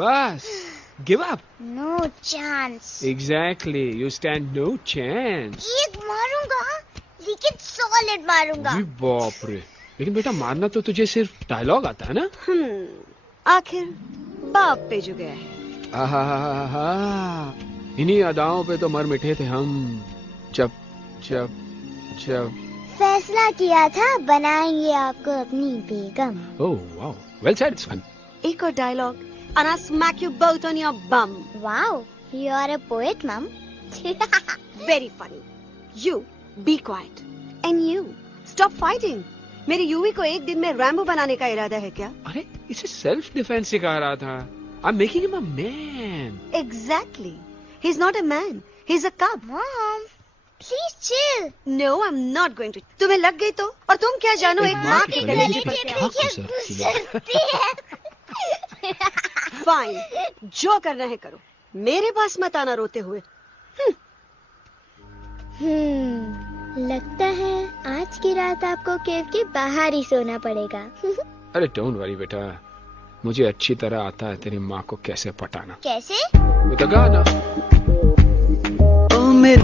बस give up. No chance. Exactly. You stand no chance. एक मारूंगा, लेकिन solid मारूंगा. अरे बाप रे. लेकिन बेटा मारना तो तुझे सिर्फ डायलॉग आता है ना? आखिर बाप पे जो गया है. आहा, इन्हीं अदाओं पे तो मर मिटे थे हम. जब फैसला किया था बनाएंगे आपको अपनी बेगम. Oh wow. Well said, son. एक और dialogue and I'll smack you both on your bum. Wow, you are a poet, mom. Very funny. You be quiet and you stop fighting. मेरी यूवी को एक दिन में रैम्बो बनाने का इरादा है क्या? अरे इसे सेल्फ डिफेंस सिखा रहा था. I'm making him a man. Exactly. He's not a man. He's a cub. Mom, please chill. No, I'm not going to. तुम्हें लग गई तो? और तुम क्या जानो एक माँ के कलेजे पर क्या? Fine. जो करना है करो. मेरे पास मत आना रोते हुए. लगता है आज की रात आपको केव के बाहर ही सोना पड़ेगा. अरे डोंट वरी बेटा, मुझे अच्छी तरह आता है तेरी माँ को कैसे पटाना. कैसे? With a गाना. ओ मेरे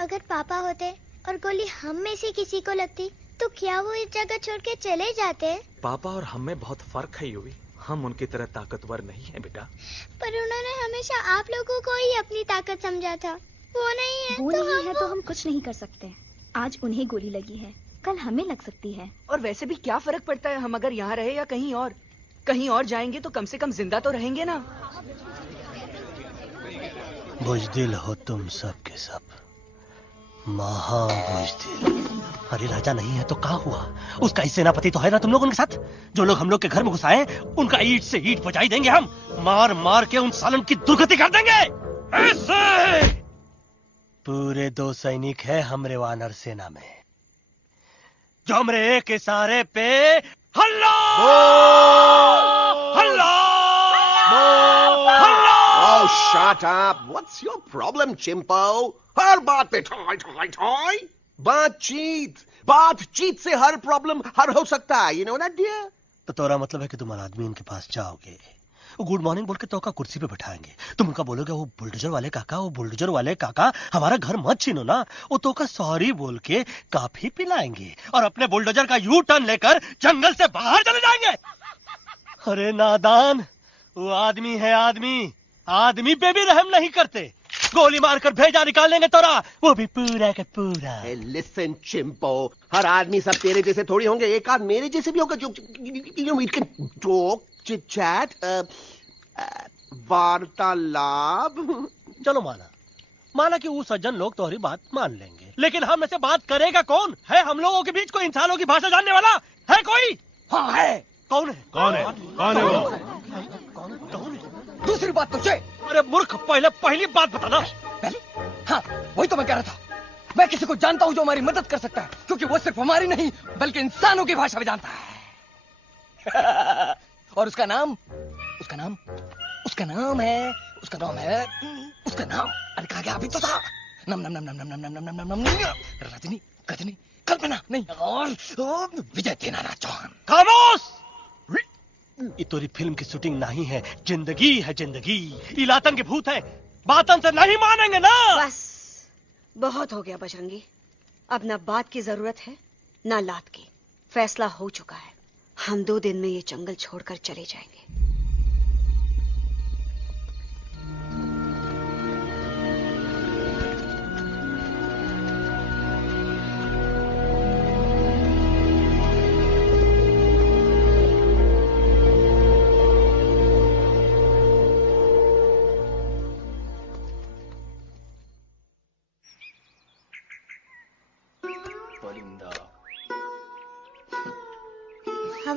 अगर पापा होते और गोली हम में से किसी को लगती तो क्या वो इस जगह छोड़ के चले जाते? पापा और हम में बहुत फर्क है यूवी। हम उनकी तरह ताकतवर नहीं है बेटा। पर उन्होंने हमेशा आप लोगों को ही अपनी ताकत समझा था। वो नहीं है वो तो नहीं है हम तो हम कुछ नहीं कर सकते। आज उन्हें गोली लगी है, कल हमें लग सकती है। और वैसे भी क्या फर्क पड़ता है हम अगर यहाँ रहे या कहीं और? कहीं और जाएंगे तो कम से कम जिंदा तो रहेंगे ना। बुजदिल हो तुम सब के सब, महाबुजदिल। अरे राजा नहीं है तो क्या हुआ? उसका ही सेनापति तो है ना तुम लोग उनके साथ। जो लोग हम लोग के घर में घुसाए उनका ईंट से ईंट बजाई देंगे हम। मार मार के उन सालन की दुर्गति कर देंगे। ऐसे पूरे 2 सैनिक है हमरे वानर सेना में, जो हमरे एक इशारे पे हल्ला हल्ला हल्ला। Oh, shut up! What's your problem, Chimpo? हर बात पे ठॉय ठॉय ठॉय। बातचीत से हर प्रॉब्लम हल हो सकता है। You know that, dear? तो तोरा मतलब है कि तुम आदमी उनके पास जाओगे, गुड मॉर्निंग बोल के तो का कुर्सी पे बैठाएंगे, तुम उनका बोलोगे वो बुलडोजर वाले काका हमारा घर मत छीनो ना। वो तो का सॉरी बोल के काफी पिलाएंगे और अपने बुलडोजर का यू टर्न लेकर जंगल से बाहर चले जाएंगे। अरे नादान, वो आदमी है आदमी पे भी रहम नहीं करते। गोली मारकर भेजा निकाल लेंगे तोरा, वो भी पूरा का पूरा। Hey, listen, Chimpo. हर आदमी सब तेरे जैसे थोड़ी होंगे, एक आध मेरे जैसे भी होगा जो we can talk, chit chat, वार्तालाप। चलो माना कि वो सज्जन लोग तुम्हारी बात मान लेंगे, लेकिन हम ऐसे बात करेगा कौन? है हम लोगों के बीच कोई इंसानों की भाषा जानने वाला है कोई? हाँ है। कौन है? दूसरी बात तो ये। अरे मूर्ख, पहली बात बताना। पहले? हाँ, वही तो मैं कह रहा था। मैं किसी को जानता हूँ जो हमारी मदद कर सकता है, क्योंकि वो सिर्फ हमारी नहीं बल्कि इंसानों की भाषा भी जानता है। और उसका नाम है अरे कहा गया अभी तो था। नम रजनी गजनी कल्पना नहीं और विजय देनाराज चौहान। खामोश! ये तोरी फिल्म की शूटिंग नहीं है, जिंदगी है जिंदगी। इलातन के भूत है, बातन से नहीं मानेंगे ना। बस बहुत हो गया बजरंगी। अब ना बात की जरूरत है ना लात की। फैसला हो चुका है, हम 2 दिन में ये जंगल छोड़कर चले जाएंगे।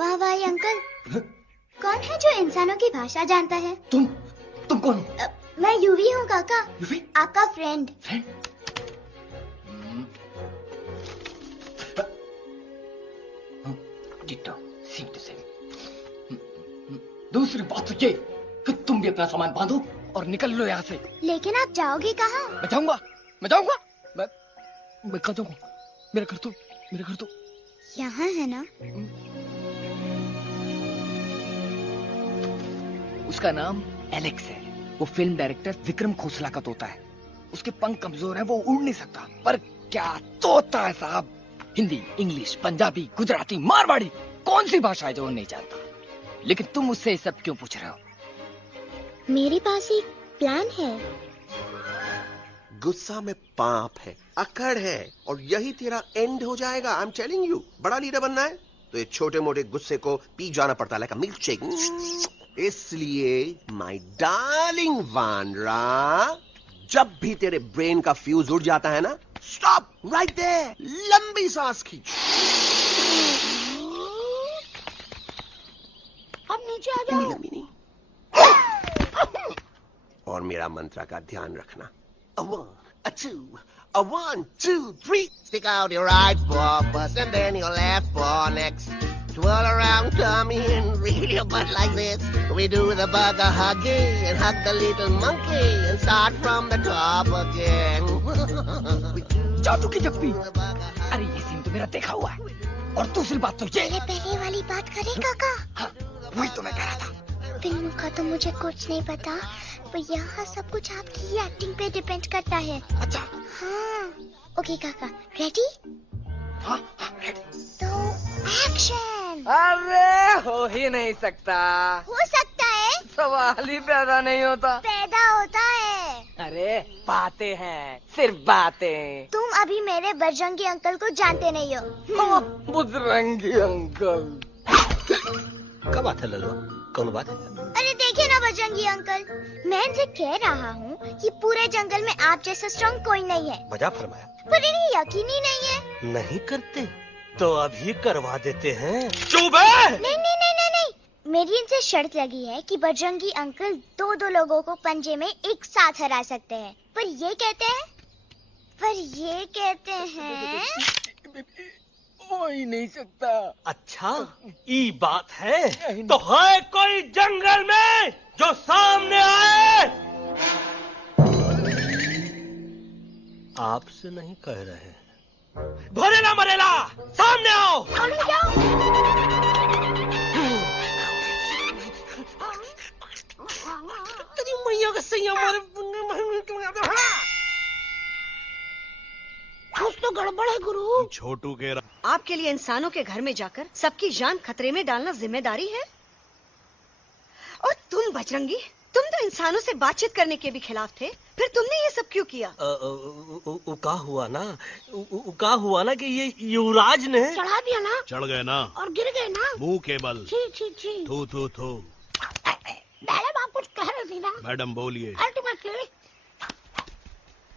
हवाई अंकल, कौन है जो इंसानों की भाषा जानता है? तुम कौन हो? मैं यूवी हूँ काका, यूवी? आपका friend. Ditto, same to same. दूसरी बात तो ये कि तुम भी अपना सामान बांधो और निकल लो यहाँ से। लेकिन आप जाओगे कहाँ? मैं जाऊंगा मैं कहाँ जाऊंगा? मेरा घर तो यहाँ है ना। उसका नाम एलेक्स है। वो फिल्म डायरेक्टर विक्रम खोसला का तोता है। उसके पंख कमजोर हैं, वो उड़ नहीं सकता, पर क्या तोता है साहब। हिंदी, इंग्लिश, पंजाबी, गुजराती, मारवाड़ी, कौन सी भाषा है जो वो नहीं जानता? लेकिन तुम उससे सब क्यों पूछ रहे हो? मेरे पास एक प्लान है। गुस्सा में पाप है, अकड़ है, और यही तेरा एंड हो जाएगा। आई एम टेलिंग यू। बड़ा लीडर बनना है तो ये छोटे मोटे गुस्से को पी जाना पड़ता है, लाइक अ मिल्क शेक। इसलिए माय डार्लिंग वानरा, जब भी तेरे ब्रेन का फ्यूज उड़ जाता है ना, स्टॉप राइट देयर, लंबी सांस खींच। अब नीचे आ जाओ। लंबी और मेरा मंत्र का ध्यान रखना। A 1, a 2, a 1, 2, 3. Stick out your right paw first and then your left paw next. Twirl around, tummy and reel your butt like this. We do the bugger huggy and hug the little monkey and start from the top again. जादू की जप्पी। अरे ये scene तो मेरा देखा हुआ है। और दूसरी बात तो ये। पहले वाली बात करें काका? हाँ, वही तो मैं कह रहा था। फिल्म का तो मुझे कुछ नहीं पता, पर यहाँ सब कुछ आपकी ही एक्टिंग पे डिपेंड करता है। अच्छा। हाँ। ओके काका, रेडी? हाँ रेडी। तो एक्शन। अरे हो ही नहीं सकता। हो सकता है। सवाल ही पैदा नहीं होता। पैदा होता है। अरे बातें हैं, सिर्फ बातें। तुम अभी मेरे बजरंगी अंकल को जानते नहीं हो। बजरंगी अंकल। क्या बात है लल्लू, कौन बात है? अरे देखिए ना बजरंगी अंकल, मैं इनसे कह रहा हूँ कि पूरे जंगल में आप जैसा स्ट्रॉन्ग कोई नहीं है। मजा फरमाया। पर इन्हें यकीन ही नहीं है। नहीं करते तो अभी करवा देते हैं। चुप है। नहीं नहीं नहीं नहीं नहीं, मेरी इनसे शर्त लगी है कि बजरंगी अंकल दो लोगों को पंजे में एक साथ हरा सकते हैं। पर ये कहते हैं हो ही नहीं सकता। अच्छा ये बात है तो है कोई जंगल में जो सामने आए? आपसे नहीं कह रहे। भरेला मरेला सामने आओ। तेरी मैया का सैया मारे। कुछ तो गड़बड़ है गुरु। छोटू के आपके लिए इंसानों के घर में जाकर सबकी जान खतरे में डालना जिम्मेदारी है। और तुम बजरंगी, तुम तो इंसानों से बातचीत करने के भी खिलाफ थे, फिर तुमने ये सब क्यों किया? का हुआ ना कि ये युवराज ने चढ़ा दिया ना। चढ़ गए ना और गिर गए ना। मुंह के बल। छी। थू। मैडम आप कुछ कह रहे थे ना। मैडम बोलिए। अल्टीमेटली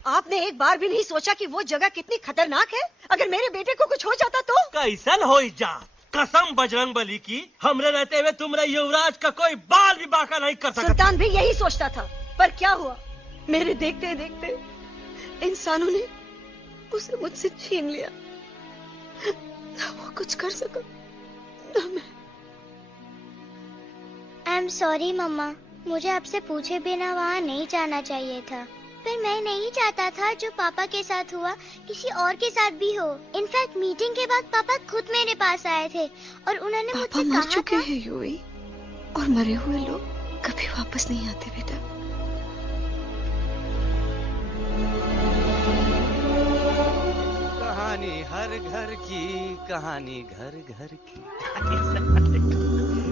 आपने एक बार भी नहीं सोचा कि वो जगह कितनी खतरनाक है? अगर मेरे बेटे को कुछ हो जाता तो? कैसन हो जा। कसम बजरंग बली की, हमरे रहते हुए तुमरे युवराज का कोई बाल भी बाका नहीं कर सकता। सुल्तान भी यही सोचता था, पर क्या हुआ? मेरे देखते देखते इंसानों ने उसे मुझसे छीन लिया। ना वो कुछ कर सका, ना मैं। आई एम सॉरी मम्मा, मुझे आपसे पूछे बिना वहाँ नहीं जाना चाहिए था। पर मैं नहीं चाहता था जो पापा के साथ हुआ किसी और के साथ भी हो। इनफैक्ट मीटिंग के बाद पापा खुद मेरे पास आए थे और उन्होंने मुझसे कहा मर चुके हैं यूवी, और मरे हुए लोग कभी वापस नहीं आते बेटा। कहानी हर घर की, कहानी घर घर की।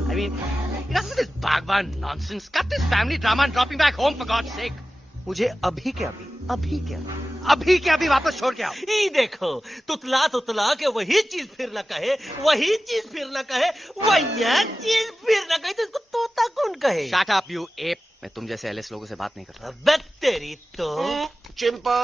I mean, this is Bhagwan nonsense. Cut this family drama and drop me back home for God's sake. मुझे अभी के अभी वापस छोड़ के आओ। ये देखो, तुतला के वही चीज फिर न कहे, वही चीज फिर न कहे, वही चीज फिर न कहे, तो इसको तोता कौन कहे? Shut up, you ape. मैं तुम जैसे एलिस लोगों से बात नहीं करता। अबे तेरी तो। चिंपो।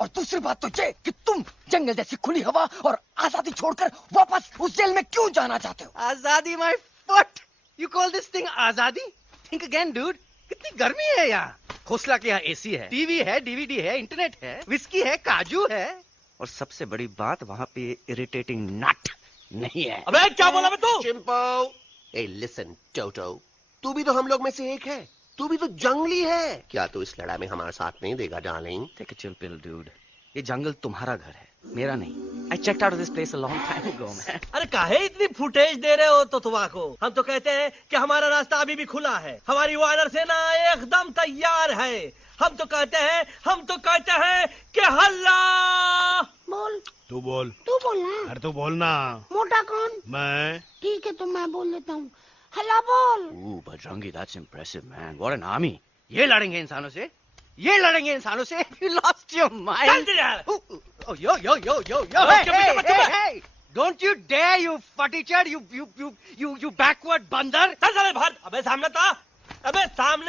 और दूसरी बात तो ये कि तुम जंगल जैसी खुली हवा और आजादी छोड़कर वापस उस जेल में क्यों जाना चाहते हो? आजादी my foot. You call this thing आजादी? Think again, dude. कितनी गर्मी है यहाँ। खोसला के यहाँ एसी है, टीवी है, डीवीडी है, इंटरनेट है, विस्की है, काजू है, और सबसे बड़ी बात वहाँ पे इरिटेटिंग नट नहीं है। अबे क्या बोला मैं तू? चिंपो। ए लिसन टोटो, तू भी तो हम लोग में से एक है। तू भी तो जंगली है। क्या तू इस लड़ाई में हमारा साथ नहीं देगा darling? Take a chill pill dude. ये जंगल तुम्हारा घर है, मेरा नहीं। I checked out of this place a long time ago, man. अरे काहे इतनी फुटेज दे रहे हो तो को? हम तो कहते हैं कि हमारा रास्ता अभी भी खुला है, हमारी वानर सेना एकदम तैयार है। हम तो कहते हैं कि हल्ला। बोल। तू बोल। तू बोलना। अरे तू बोलना। मोटा कौन? मैं। ठीक है तो मैं बोल लेता हूँ। हल्ला बोल। Ooh, Bajrangi, that's impressive, man. What an army. ये लड़ेंगे इंसानों से? ये लड़ेंगे इंसानों से? You lost your mind. Oh, yo. Hey. Don't you dare, you futichard, you backward बंदर. चल बाहर। अबे सामने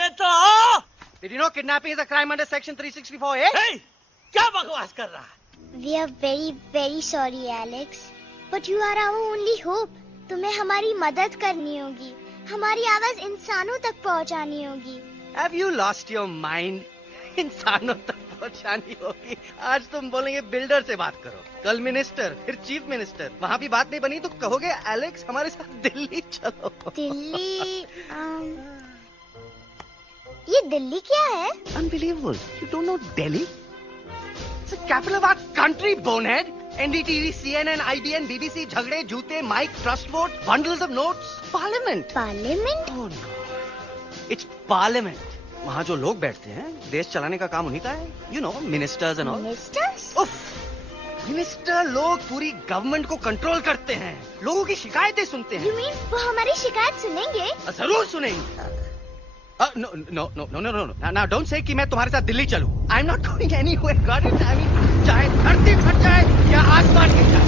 तो आओ। Did you know kidnapping is a crime under section 364A? Hey, क्या बकवास कर रहा है? We are very very sorry Alex, but you are our only hope. तुम्हें हमारी मदद करनी होगी, हमारी आवाज इंसानों तक पहुंचानी होगी। Have you lost your mind? इंसानों तक पहुंचानी होगी। आज तुम बोलेंगे बिल्डर से बात करो, कल मिनिस्टर, फिर चीफ मिनिस्टर। वहाँ भी बात नहीं बनी तो कहोगे एलेक्स हमारे साथ दिल्ली चलो। दिल्ली? ये दिल्ली क्या है? Unbelievable. You don't know Delhi? It's the capital of our country, bonehead. NDTV, CNN, IBN, BBC, झगड़े, जूते, mike, trust vote, bundles of notes, parliament. Parliament? Oh no. It's parliament. वहाँ जो लोग बैठते हैं, देश चलाने का काम उन्हीं का है। You know, ministers and all. Ministers? उफ, मिनिस्टर लोग पूरी गवर्नमेंट को कंट्रोल करते हैं, लोगों की शिकायतें सुनते हैं। You mean वो हमारी शिकायत सुनेंगे? जरूर सुनेंगे। No no no no no no now don't say कि मैं तुम्हारे साथ दिल्ली चलूं। I am not going anywhere, got it. I mean चाहे धरती फट जाए या आसमान गिर जाए।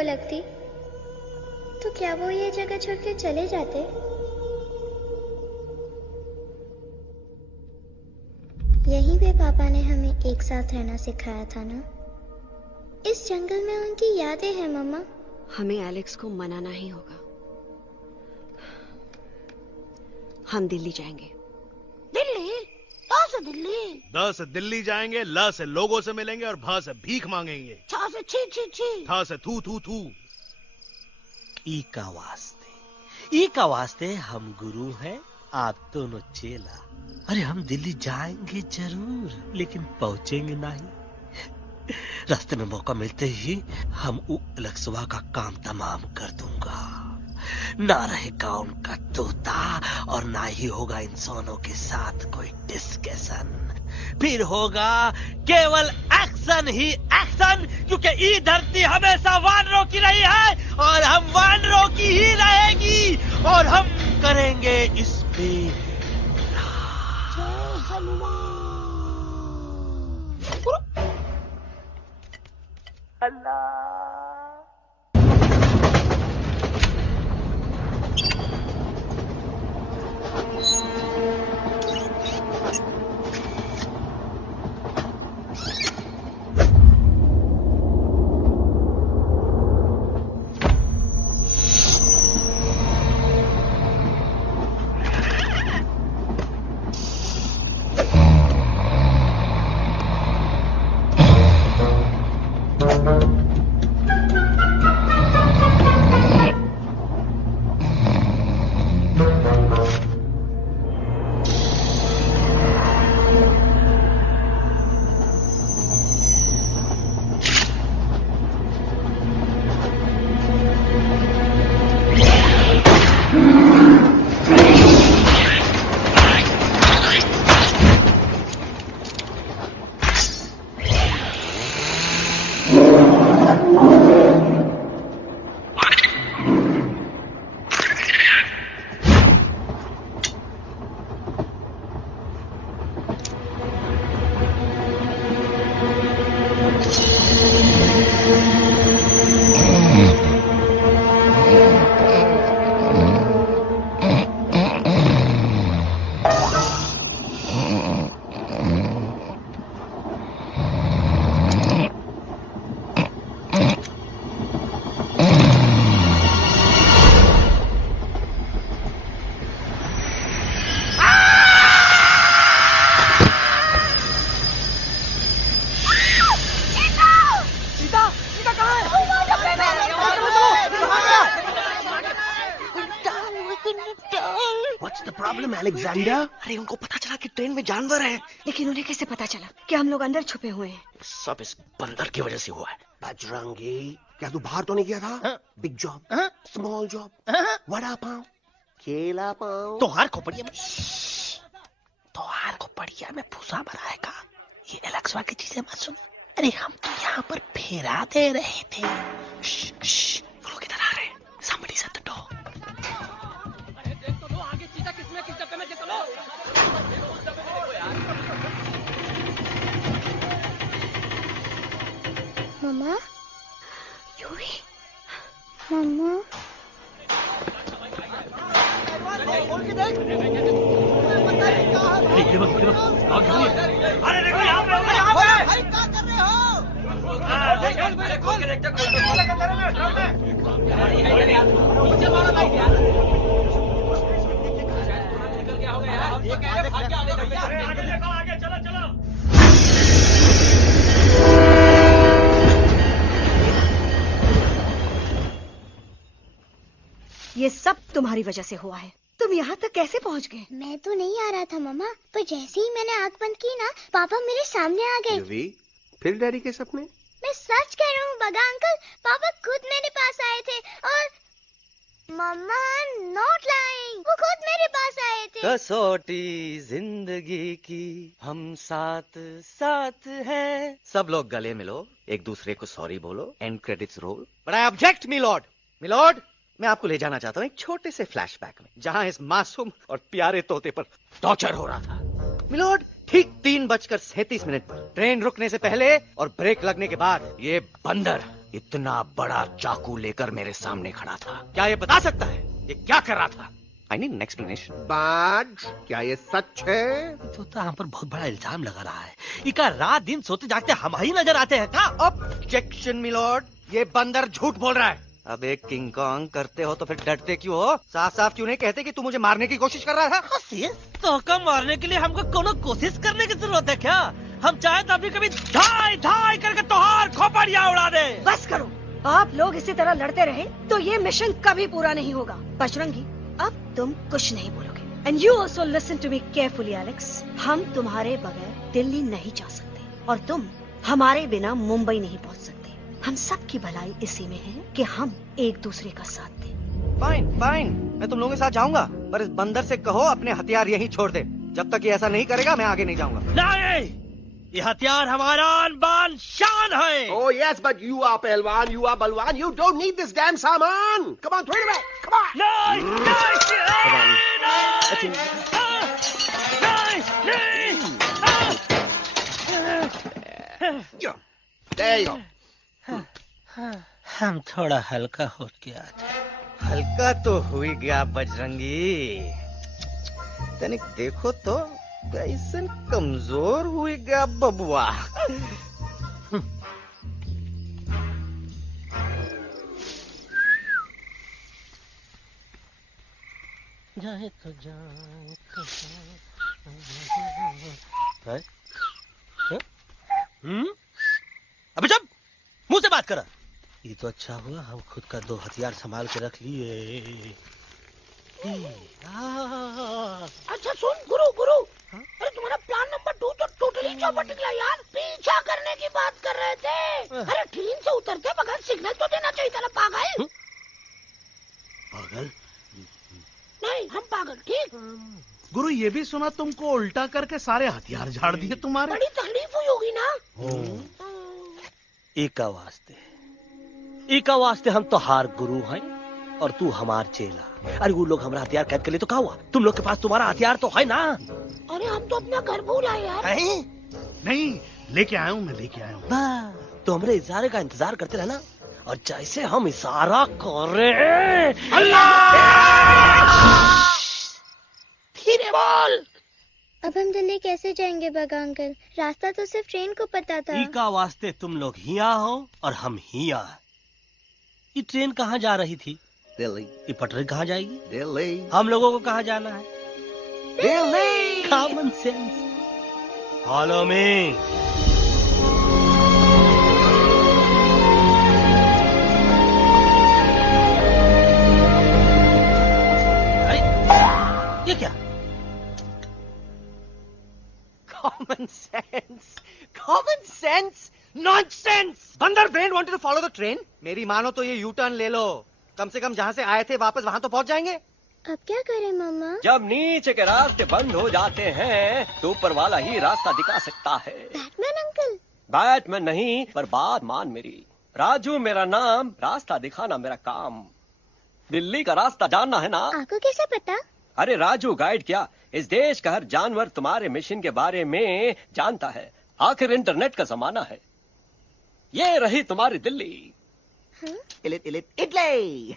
लगती तो क्या वो ये जगह छोड़ के चले जाते? यहीं पे पापा ने हमें एक साथ रहना सिखाया था ना। इस जंगल में उनकी यादें हैं मम्मा। हमें एलेक्स को मनाना ही होगा। हम दिल्ली जाएंगे। दिल्ली? द से दिल्ली? द से दिल्ली जाएंगे, ल से लोगों से मिलेंगे और भ से भीख मांगेंगे। छ से छी छी छी। थ से थू थू थू। ई का वास्ते हम गुरु हैं, आप दोनों चेला। अरे हम दिल्ली जाएंगे जरूर, लेकिन पहुंचेंगे नहीं। रास्ते में मौका मिलते ही हम अलक्सवा का काम तमाम कर दूंगा। ना रहेगा उनका तोता और ना ही होगा इंसानों के साथ कोई डिस्कशन। फिर होगा केवल एक्शन ही एक्शन, क्योंकि ये धरती हमेशा वानरों की रही है और हम वानरों की ही रहेगी और हम करेंगे इस पे अल्लाह। अरे उनको पता चला कि ट्रेन में जानवर हैं। लेकिन उन्हें कैसे पता चला कि हम लोग अंदर छुपे हुए हैं? सब इस बंदर की वजह से हुआ है। बजरंगी, क्या तू बाहर तो नहीं गया था? Big job, small job, vada pav, केला पाव। तोहार खोपड़िया में भूसा भराएगा। ये अलक्सवा की चीजें मत सुनो। अरे हम तो यहाँ पर फेरा दे रहे थे। वो लोग इधर आ रहे हैं। Somebody shut the door. मम्मा, यूवी, मम्मा। अरे देखो यहाँ पे, क्या कर रहे हो? ये सब तुम्हारी वजह से हुआ है। तुम यहाँ तक कैसे पहुँच गए? मैं तो नहीं आ रहा था मम्मा, पर जैसे ही मैंने आंख बंद की ना, पापा मेरे सामने आ गए। युवी, फिर डैडी के सपने? मैं सच कह रहा हूँ बगा अंकल, पापा खुद मेरे पास आए थे और मम्मा नॉट लाइंग, वो खुद मेरे पास आए थे। कसौटी जिंदगी की हम साथ साथ हैं। सब लोग गले मिलो, एक दूसरे को सॉरी बोलो, end credits roll. But I object milord. Milord, मैं आपको ले जाना चाहता हूँ एक छोटे से फ्लैशबैक में, जहाँ इस मासूम और प्यारे तोते पर टॉर्चर हो रहा था। मिलॉर्ड, ठीक 3:37 पर ट्रेन रुकने से पहले और ब्रेक लगने के बाद ये बंदर इतना बड़ा चाकू लेकर मेरे सामने खड़ा था। क्या ये बता सकता है ये क्या कर रहा था? I need an explanation. बाज, क्या ये सच है? तो हम पर बहुत बड़ा इल्जाम लगा रहा है। इका रात दिन सोते जागते हम ही नजर आते हैं क्या? ऑब्जेक्शन मिलॉर्ड, ये बंदर झूठ बोल रहा है। अब एक किंग कॉन्ग करते हो तो फिर डरते क्यों हो? साफ साफ क्यों नहीं कहते कि तू मुझे मारने की कोशिश कर रहा था? तो कम मारने के लिए हमको कोनो कोशिश करने की जरूरत है क्या? हम चाहे तो अभी कभी धाई धाई करके तोहार खोपड़िया उड़ा दे। बस करो, आप लोग इसी तरह लड़ते रहे तो ये मिशन कभी पूरा नहीं होगा। बजरंगी, अब तुम कुछ नहीं बोलोगे। And you also listen to me carefully Alex. हम तुम्हारे बगैर दिल्ली नहीं जा सकते और तुम हमारे बिना मुंबई नहीं पहुंच सकते। हम सब की भलाई इसी में है कि हम एक दूसरे का साथ दें। फाइन फाइन, मैं तुम लोगों के साथ जाऊंगा, पर इस बंदर से कहो अपने हथियार यहीं छोड़ दे। जब तक ये ऐसा नहीं करेगा मैं आगे नहीं जाऊंगा। नहीं, ये हथियार हमारा आन-बान शान है। Oh yes, but you are पहलवान, you are बलवान, you don't need this damn सामान. Come on, throw it away. Come on. नहीं। There you go. हम थोड़ा हल्का हो गया था। हल्का तो हुई गया बजरंगी, तनिक देखो तो कैसन कमजोर हुई गया बबुआ। जाए तो जाए तो अबे जब मुंह से बात करा। ये तो अच्छा हुआ हम खुद का 2 हथियार संभाल के रख लिए। अच्छा सुन गुरु गुरु, अरे तुम्हारा प्लान नंबर 2 तो टोटली चौपट निकला यार। पीछा करने की बात कर रहे थे। अरे ट्रेन से उतरते बगैर सिग्नल तो देना चाहिए था ना पागल। पागल? नहीं हम पागल, ठीक। गुरु ये भी सुना तुमको उल्टा करके सारे हथियार झाड़ दिए तुम्हारे। बड़ी तकलीफ हुई होगी ना। एका वास्ते हम तो हार गुरु हैं और तू हमार चेला। अरे वो लोग हमारा हथियार कैद कर ले तो क्या हुआ? तुम लोग के पास तुम्हारा हथियार तो है ना। अरे हम तो अपना घर भूल आए यार। नहीं, लेके आया हूँ, मैं लेके आया हूँ। तो हमारे इशारे का इंतजार करते रहना और जैसे हम इशारा कर रहे अल्लाह धीरे बोल। अब हम दिल्ली कैसे जाएंगे बगा अंकल? रास्ता तो सिर्फ ट्रेन को पता था। का वास्ते तुम लोग हिया हो और हम हिया। ये ट्रेन कहाँ जा रही थी? दिल्ली। ये पटरी कहाँ जाएगी? दिल्ली। हम लोगों को कहाँ जाना है? Delhi. Common sense. Follow me. ये क्या? Common sense, nonsense. बंदर brain wanted to follow the train. मेरी मानो तो ये यू टर्न ले लो। कम से कम जहाँ से आए थे वापस वहाँ तो पहुँच जाएंगे। अब क्या करें मामा? जब नीचे के रास्ते बंद हो जाते हैं तो ऊपर वाला ही रास्ता दिखा सकता है। Batman uncle? बैटमैन नहीं, पर बात मान मेरी। राजू मेरा नाम, रास्ता दिखाना मेरा काम। दिल्ली का रास्ता जानना है ना? आपको कैसे पता? अरे राजू गाइड क्या, इस देश का हर जानवर तुम्हारे मिशन के बारे में जानता है। आखिर इंटरनेट का जमाना है। ये रही तुम्हारी दिल्ली। इटली।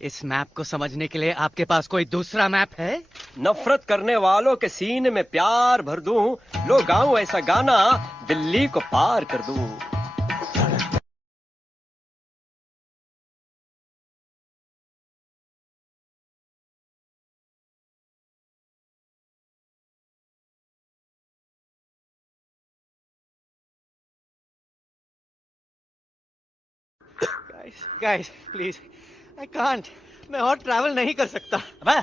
इस मैप को समझने के लिए आपके पास कोई दूसरा मैप है? नफरत करने वालों के सीने में प्यार भर दूं, लो गाऊं ऐसा गाना, दिल्ली को पार कर दूं। गाइस प्लीज आई कांट, मैं और ट्रैवल नहीं कर सकता। अबे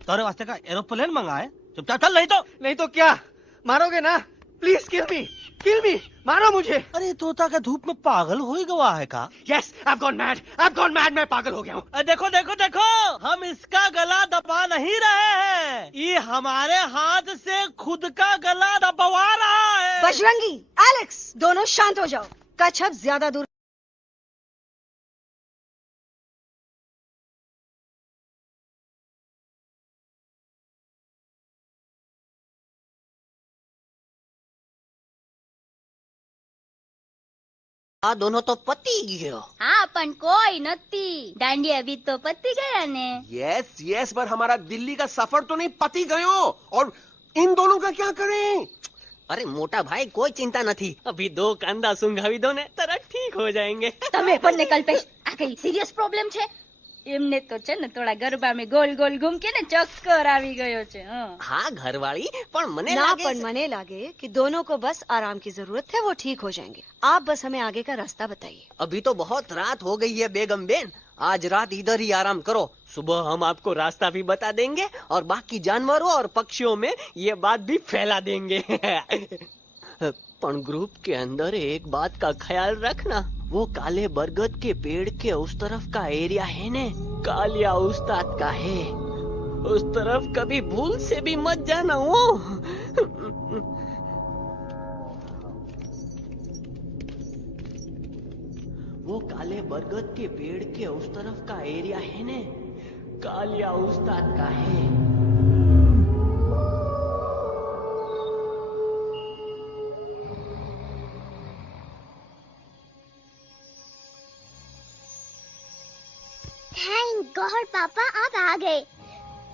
तोरे वास्ते का एरोप्लेन मंगाए, चुपचाप चल, नहीं तो क्या मारोगे ना? प्लीज किल मी, मारो मुझे। अरे तोता का धूप में पागल हो ही गवा है का? यस, I've gone mad, मैं पागल हो गया हूँ। देखो, हम इसका गला दबा नहीं रहे हैं, ये हमारे हाथ से खुद का गला दबवा रहा है। बजरंगी, एलेक्स, दोनों शांत हो जाओ। कच्छप ज्यादा दूर दोनों तो पति गयो। हाँ पण कोई नती, दांडिया भी तो पति गया ने। यस, पर हमारा दिल्ली का सफर तो नहीं पति गयो, और इन दोनों का क्या करें? अरे मोटा भाई कोई चिंता नहीं, अभी 2 कांदा सुंघावी दो ने तरह ठीक हो जाएंगे। તમે પણ ને કલ્પેશ આ કઈ સિરિયસ પ્રોબ્લેમ છે? એમને તો છે ને થોડા ગરબામાં ગોલ ગોલ ઘૂમકે ને ચક્કર આવી ગયો છે। हाँ घरवाली, पर मने लागे कि दोनों को बस आराम की जरूरत है, वो ठीक हो जाएंगे। आप बस हमें आगे का रास्ता बताइए। अभी तो बहुत रात हो गई है बेगम बेन, आज रात इधर ही आराम करो, सुबह हम आपको रास्ता भी बता देंगे और बाकी जानवरों और पक्षियों में ये बात भी फैला देंगे। पर ग्रुप के अंदर एक बात का ख्याल रखना, वो काले बरगद के पेड़ के उस तरफ का एरिया है ने, कालिया उस्ताद का है, उस तरफ कभी भूल से भी मत जाना। वो काले बरगद के पेड़ के उस तरफ का एरिया है ने, कालिया उस्ताद का है। थैंक गॉड पापा आप आ गए।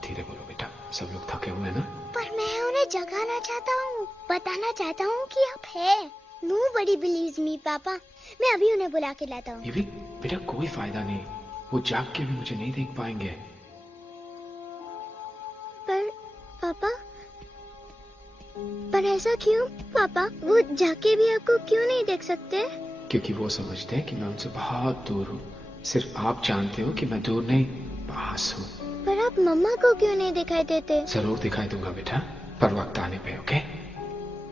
धीरे बोलो बेटा, सब लोग थके हुए हैं ना? पर मैं उन्हें जगाना चाहता हूँ, बताना चाहता हूँ कि आप है। Nobody believes me पापा, मैं अभी उन्हें बुला के लाता हूँ। ये भी बेटा कोई फायदा नहीं, वो जाग के भी मुझे नहीं देख पाएंगे। पर पापा, पर ऐसा क्यों पापा? वो जाग के भी आपको क्यों नहीं देख सकते? क्योंकि वो समझते हैं कि मैं उनसे बहुत दूर हूँ। सिर्फ आप जानते हो कि मैं दूर नहीं, पास हूँ। पर आप मम्मा को क्यों नहीं दिखाई देते? जरूर दिखाई दूंगा बेटा, पर वक्त आने पे। ओके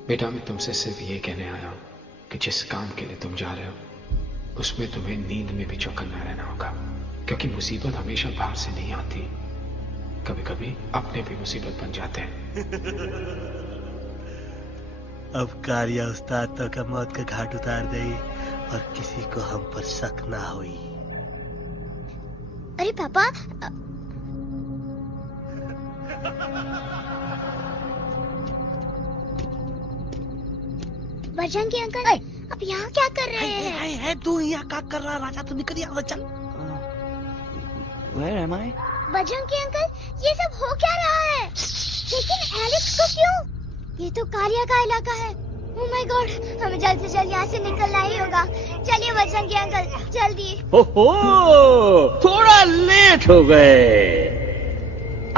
बेटा, मैं तुमसे सिर्फ ये कहने आया हूँ कि जिस काम के लिए तुम जा रहे हो उसमें तुम्हें नींद में भी चौकन्ना रहना होगा, क्योंकि मुसीबत हमेशा बाहर से नहीं आती, कभी कभी अपने भी मुसीबत बन जाते हैं। अब कालिया उस्ताद तो का मौत का घाट उतार दे और किसी को हम पर शक ना हुई। अरे पापा, बजरंगी अंकल, अब यहाँ क्या कर रहे हैं? तू यहाँ क्या कर रहा? राजा तू निकल यहाँ, चल। Where am I? Bajrangi uncle, ये सब हो क्या रहा है? लेकिन एलेक्स को क्यों? ये तो कालिया का इलाका है। ओह माय गॉड, हमें जल्द से जल्द यहाँ से निकलना ही होगा। चलिए बजरंगी अंकल, जल्दी। ओहो, थोड़ा लेट हो गए,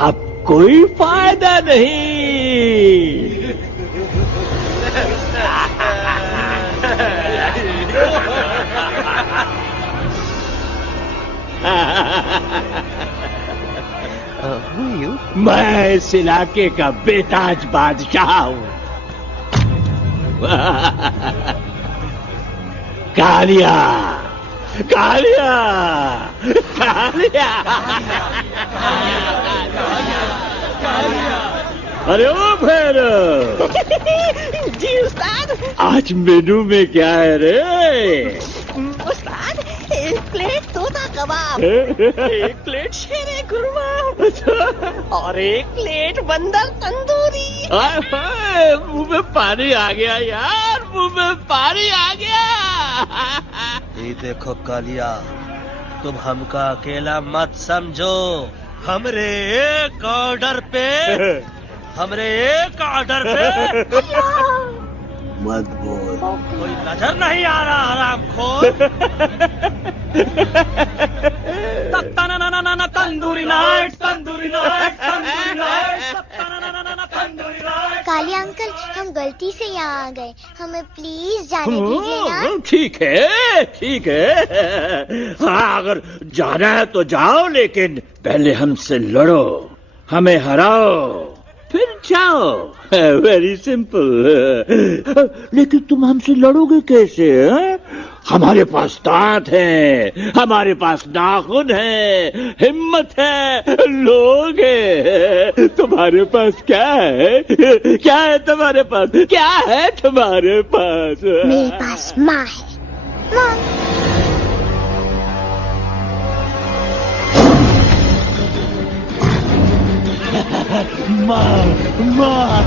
अब कोई फायदा नहीं। मैं इस इलाके का बेताज बादशाह हूँ। कालिया, कालिया, कालिया, अरे ओ भैरव। जी उस्ताद। आज मेनू में क्या है रे? उस्ताद, 1 प्लेट तोता कबाब, 1 प्लेट शेरे खुरमा और 1 प्लेट बंदर तंदूरी। मुंह में पानी आ गया यार, मुंह में पानी आ गया। ये देखो कालिया, तुम हमका अकेला मत समझो। हमरे एक ऑर्डर पे मत बोल, कोई नजर नहीं आ रहा हरामखोर। Tandoori night, tandoori night, tandoori night, tandoori night. Kalia uncle, हम गलती से यहाँ आ गए, हमें प्लीज जाने दीजिए ना। ठीक है, ठीक है, हाँ, अगर जाना है तो जाओ, लेकिन पहले हमसे लड़ो, हमें हराओ, फिर जाओ। Very simple. लेकिन तुम हमसे लड़ोगे कैसे? है? हमारे पास दांत है, हमारे पास नाखून है, हिम्मत है, लोग है। तुम्हारे पास क्या है? क्या है तुम्हारे पास? क्या है तुम्हारे पास? मेरे पास माँ है। माँ, माँ।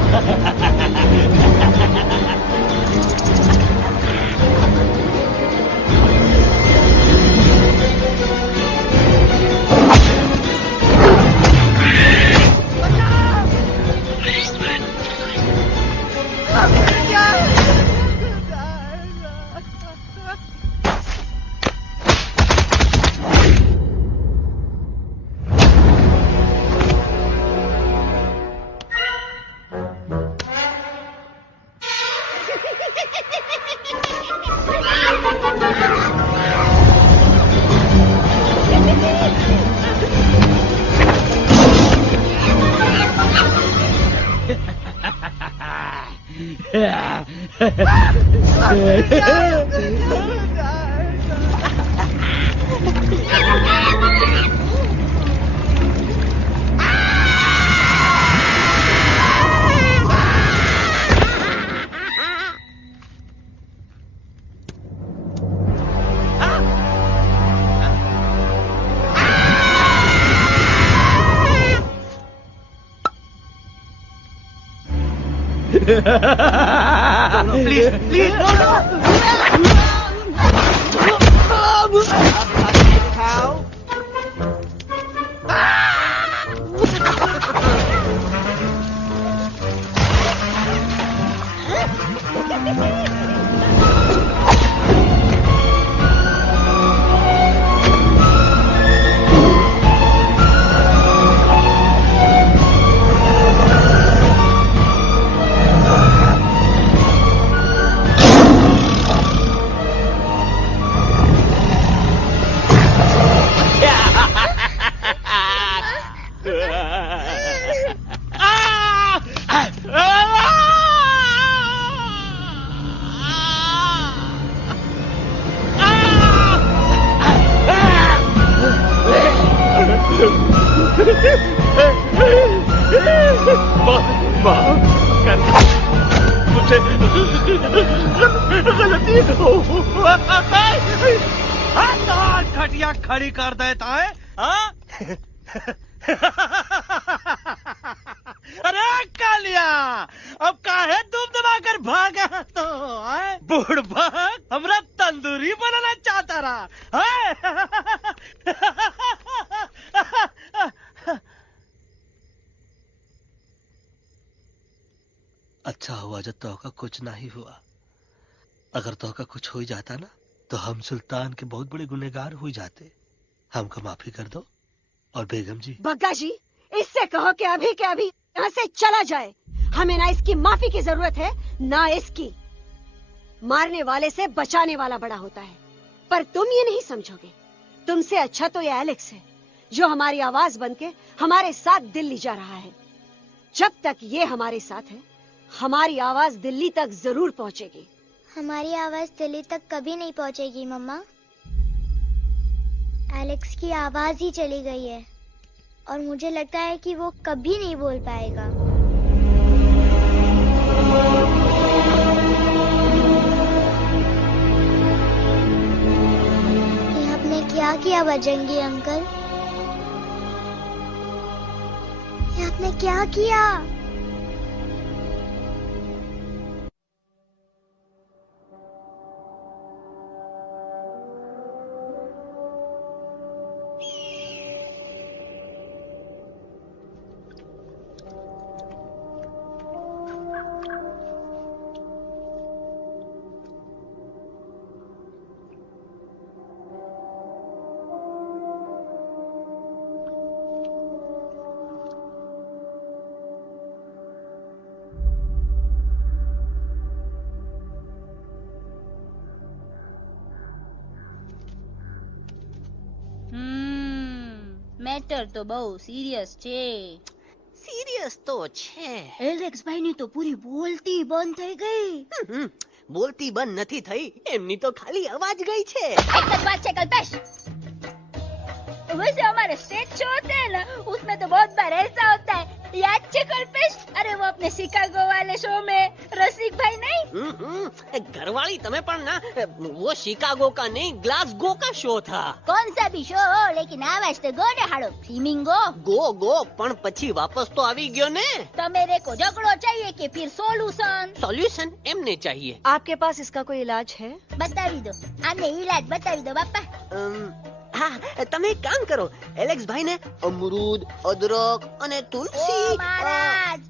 प्लीज प्लीज मुझे गलती हो। खटिया खड़ी कर देता है। अरे कालिया, अब काहे तुम दबाकर भागा तो? बुढ़बा हमरा तंदूरी बनाना चाहता रहा। अच्छा हुआ जब तोका कुछ नहीं हुआ। अगर तोका कुछ हो जाता ना तो हम सुल्तान के बहुत बड़े गुनहगार हो जाते। हमको माफी कर दो। और बेगम जी, बग्गा जी, इससे कहो कि अभी के अभी यहाँ से चला जाए। हमें ना इसकी माफी की जरूरत है ना इसकी। मारने वाले से बचाने वाला बड़ा होता है, पर तुम ये नहीं समझोगे। तुमसे अच्छा तो ये एलेक्स है जो हमारी आवाज बनके हमारे साथ दिल्ली जा रहा है। जब तक ये हमारे साथ है हमारी आवाज दिल्ली तक जरूर पहुंचेगी। हमारी आवाज दिल्ली तक कभी नहीं पहुंचेगी मम्मा। एलेक्स की आवाज ही चली गई है और मुझे लगता है कि वो कभी नहीं बोल पाएगा। ये आपने क्या किया बजरंगी अंकल? ये आपने क्या किया? મેટર તો બહુ સિરિયસ છે. સિરિયસ તો છે. એલેક્સ ભાઈની તો પૂરી બોલતી બંધ થઈ ગઈ. બોલતી બંધ નથી થઈ, એમની તો ખાલી અવાજ ગઈ છે. एक बात है कल्पेश, वैसे हमारे स्टेज शो होते हैं ना, उसमें तो बहुत बार ऐसा होता है, याद है कल्पेश? अरे वो अपने शिकागो वाले शो में रसिक भाई नहीं? घरवाली तुम्हें पण ना, वो शिकागो का नहीं ग्लासगो का शो था. कौन सा भी शो हो, लेकिन आवाज तो गो ने हाड़ो. फ्लेमिंगो गो पण પછી વાપસ તો આવી ગયો ને. तमेरे को झगड़ो चाहिए कि फिर सॉल्यूशन एमने चाहिए. आपके पास इसका कोई इलाज है? बतावी दो, आने इलाज बतावी दो बापा. हाँ, તમે એક કામ કરો, એલેક્સ ભાઈ ને અમરૂદ, અદરક અને તુલસી. ओ महाराज,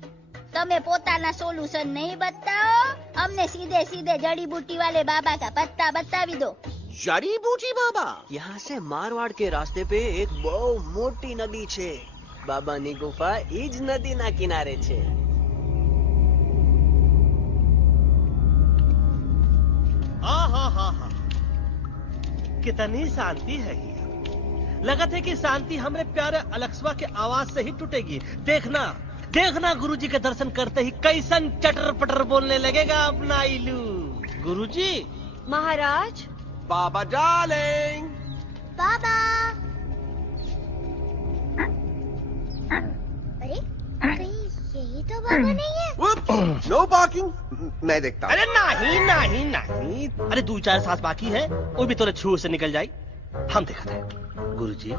तमे पोताना सोल्यूशन नहीं बताओ, हमने सीधे सीधे जड़ी बूटी वाले बाबा का पत्ता बतावी दो. जड़ी बूटी बाबा? यहाँ से मारवाड़ के रास्ते पे एक बहु मोटी नदी छे. बाबानी गुफा ईज नदी ना किनारे छे. हाँ, कितनी शांति है ये. लगा था कि शांति हमरे प्यारे अलक्सवा के आवाज से ही टूटेगी. देखना देखना गुरुजी के दर्शन करते ही कैसन चटर पटर बोलने लगेगा अपना इलू. गुरुजी. महाराज. बाबा डार्लिंग. बाबा. अरे कहीं यही तो बाबा नहीं है? No parking. मैं देखता हूँ. अरे नहीं. अरे 2-4 सांस बाकी है, वो भी तो छू से निकल जाए. हम देखा था. गुरुजी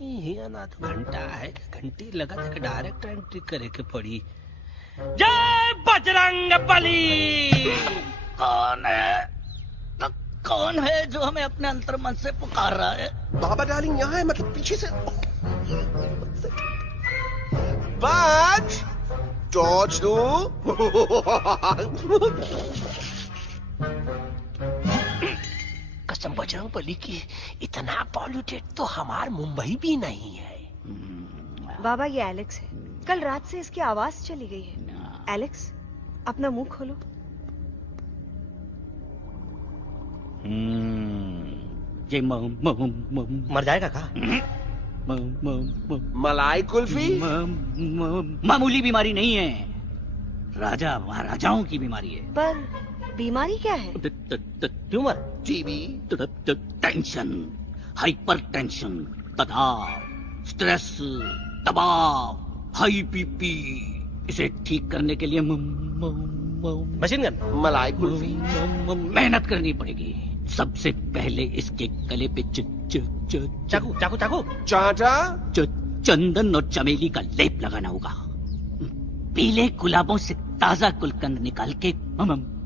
ये ना तो घंटा है, घंटी लगा था कि डायरेक्ट एंट्री करे के पड़ी. जय बजरंग बली. कौन है जो हमें अपने अंतर्मन से पुकार रहा है? बाबा डार्लिंग यहाँ है, मतलब पीछे से. बच टॉर्च दो. कसम बजरंग बली की, इतना पॉल्यूटेड तो हमार मुंबई भी नहीं है. बाबा ये एलेक्स है, कल रात से इसकी आवाज चली गई है. एलेक्स अपना मुंह खोलो. ये मर जाएगा का? मलाई कुल्फी? मामूली बीमारी नहीं है, राजा महाराजाओं की बीमारी है. पर बीमारी क्या है? Tumour, TB, tension, hyper tension, तनाव, स्ट्रेस, दबाव, हाई बीपी. इसे ठीक करने के लिए मशीन गन, मलाई कुल्फी. मेहनत करनी पड़ेगी. सबसे पहले इसके गले पे चाकू चाटा, चंदन और चमेली का लेप लगाना होगा. पीले गुलाबों से ताजा गुलकंद निकाल के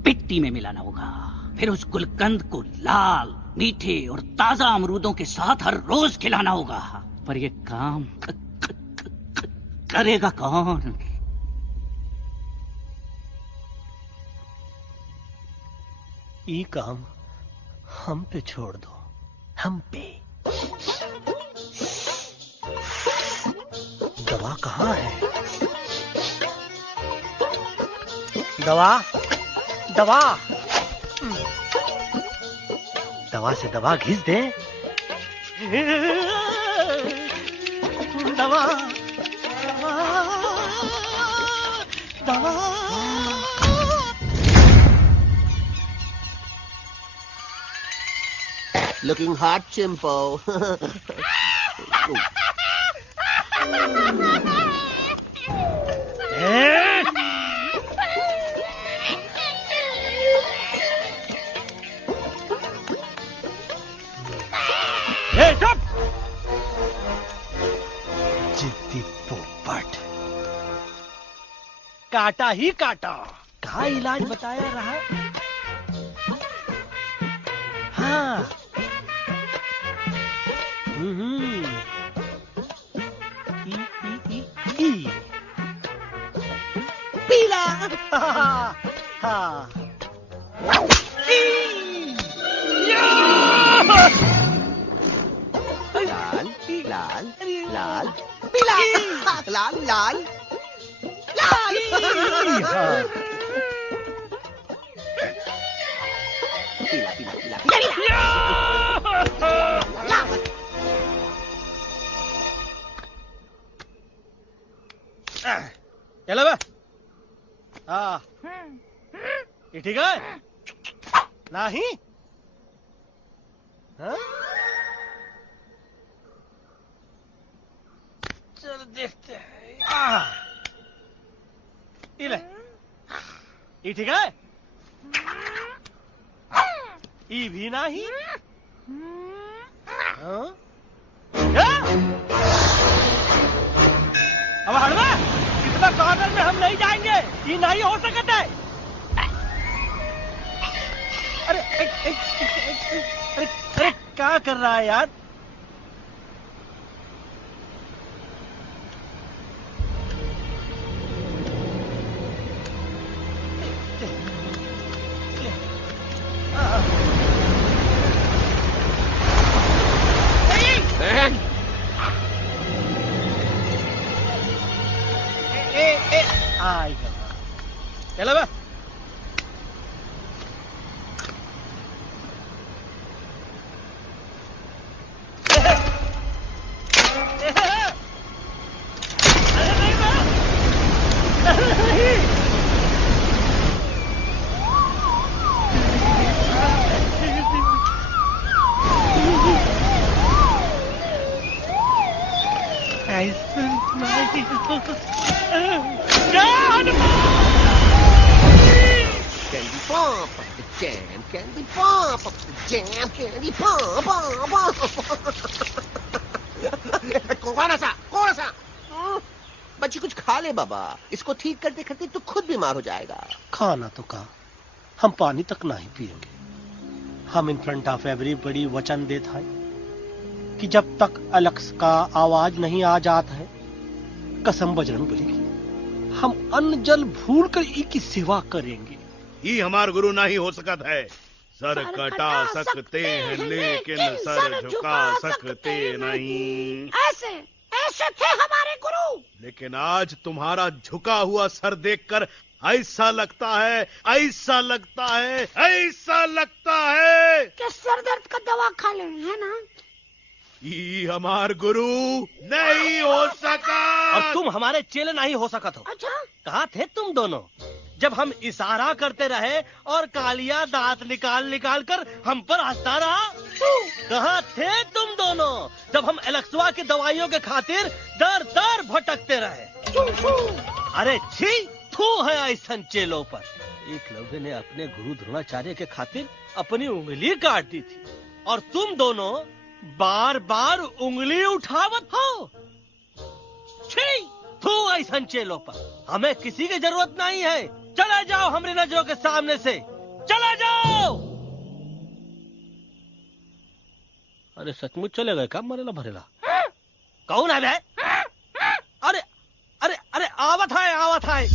मिट्टी में मिलाना होगा. फिर उस गुलकंद को लाल, मीठे और ताजा अमरूदों के साथ हर रोज खिलाना होगा. पर ये काम करेगा कौन? ये काम हम पे छोड़ दो, हम पे. दवा कहाँ है? दवा से दवा घिस दे. दवा. Looking hot, Chimpo. जिद्दी पोपट. काटा ही काटा. कहाँ इलाज बताया रहा? हाँ. पीला. हाँ. लाल लाल लाल पीला. लाल लाल लाल. पीला. चलो बे हाँ ये ठीक है नहीं हाँ चलो देखते हैं ले ये ठीक है ये भी नहीं हाँ अब हड़वा इतना कॉर्नर में हम नहीं जाएंगे ये नहीं हो सकता है अरे अरे क्या कर रहा है यार चलो बे Candy pop up the jam, candy pop up the jam, candy pop कौन सा बच्ची कुछ खा ले बाबा इसको ठीक करते करते तो खुद बीमार हो जाएगा खाना तो कहा हम पानी तक नहीं पिएंगे हम इन फ्रंट ऑफ एवरीबॉडी वचन देता है कि जब तक एलेक्स का आवाज नहीं आ जाता है कसम बजरंग बली की हम अन्न जल भूल कर की सेवा करेंगे ये हमार गुरु नहीं हो सकता है सर कटा सकते हैं लेकिन सर झुका सकते नहीं ऐसे ऐसे थे हमारे गुरु लेकिन आज तुम्हारा झुका हुआ सर देखकर ऐसा लगता है ऐसा लगता है ऐसा लगता है कि सर दर्द का दवा खा ले है ना ये हमार गुरु नहीं हो सका और तुम हमारे चेले नहीं हो सका तो अच्छा कहाँ थे तुम दोनों जब हम इशारा करते रहे और कालिया दांत निकाल निकाल कर हम पर हंसता रहा कहाँ थे तुम दोनों जब हम एलेक्सवा की दवाइयों के खातिर दर दर भटकते रहे अरे छी थू है ऐसा चेलों पर एकलव्य ने अपने गुरु द्रोणाचार्य के खातिर अपनी उंगली काट दी थी और तुम दोनों बार बार उंगली उठावत हो छी थू ऐसा चेलों पर हमें किसी की जरूरत नहीं है चला जाओ हमारी नजरों के सामने से चला जाओ अरे सचमुच चले गए क्या मरेला भरेला कौन है बे अरे अरे अरे आवत है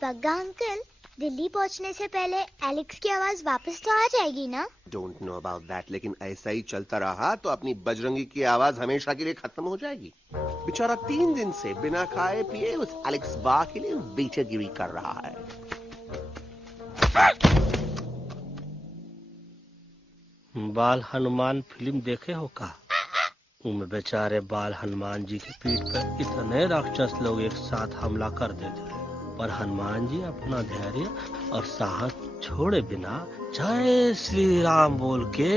पग्गा अंकल दिल्ली पहुंचने से पहले एलेक्स की आवाज वापस तो आ जाएगी ना डोंट नो अबाउट दैट लेकिन ऐसा ही चलता रहा तो अपनी बजरंगी की आवाज हमेशा के लिए खत्म हो जाएगी बेचारा 3 दिन से बिना खाए पिए उस एलेक्स बा के लिए बेचैगिरी कर रहा है बाल हनुमान फिल्म देखे हो का उनमें बेचारे बाल हनुमान जी की पीठ पर इतने राक्षस लोग एक साथ हमला कर देते हैं पर हनुमान जी अपना धैर्य और साहस छोड़े बिना जय श्री राम बोल के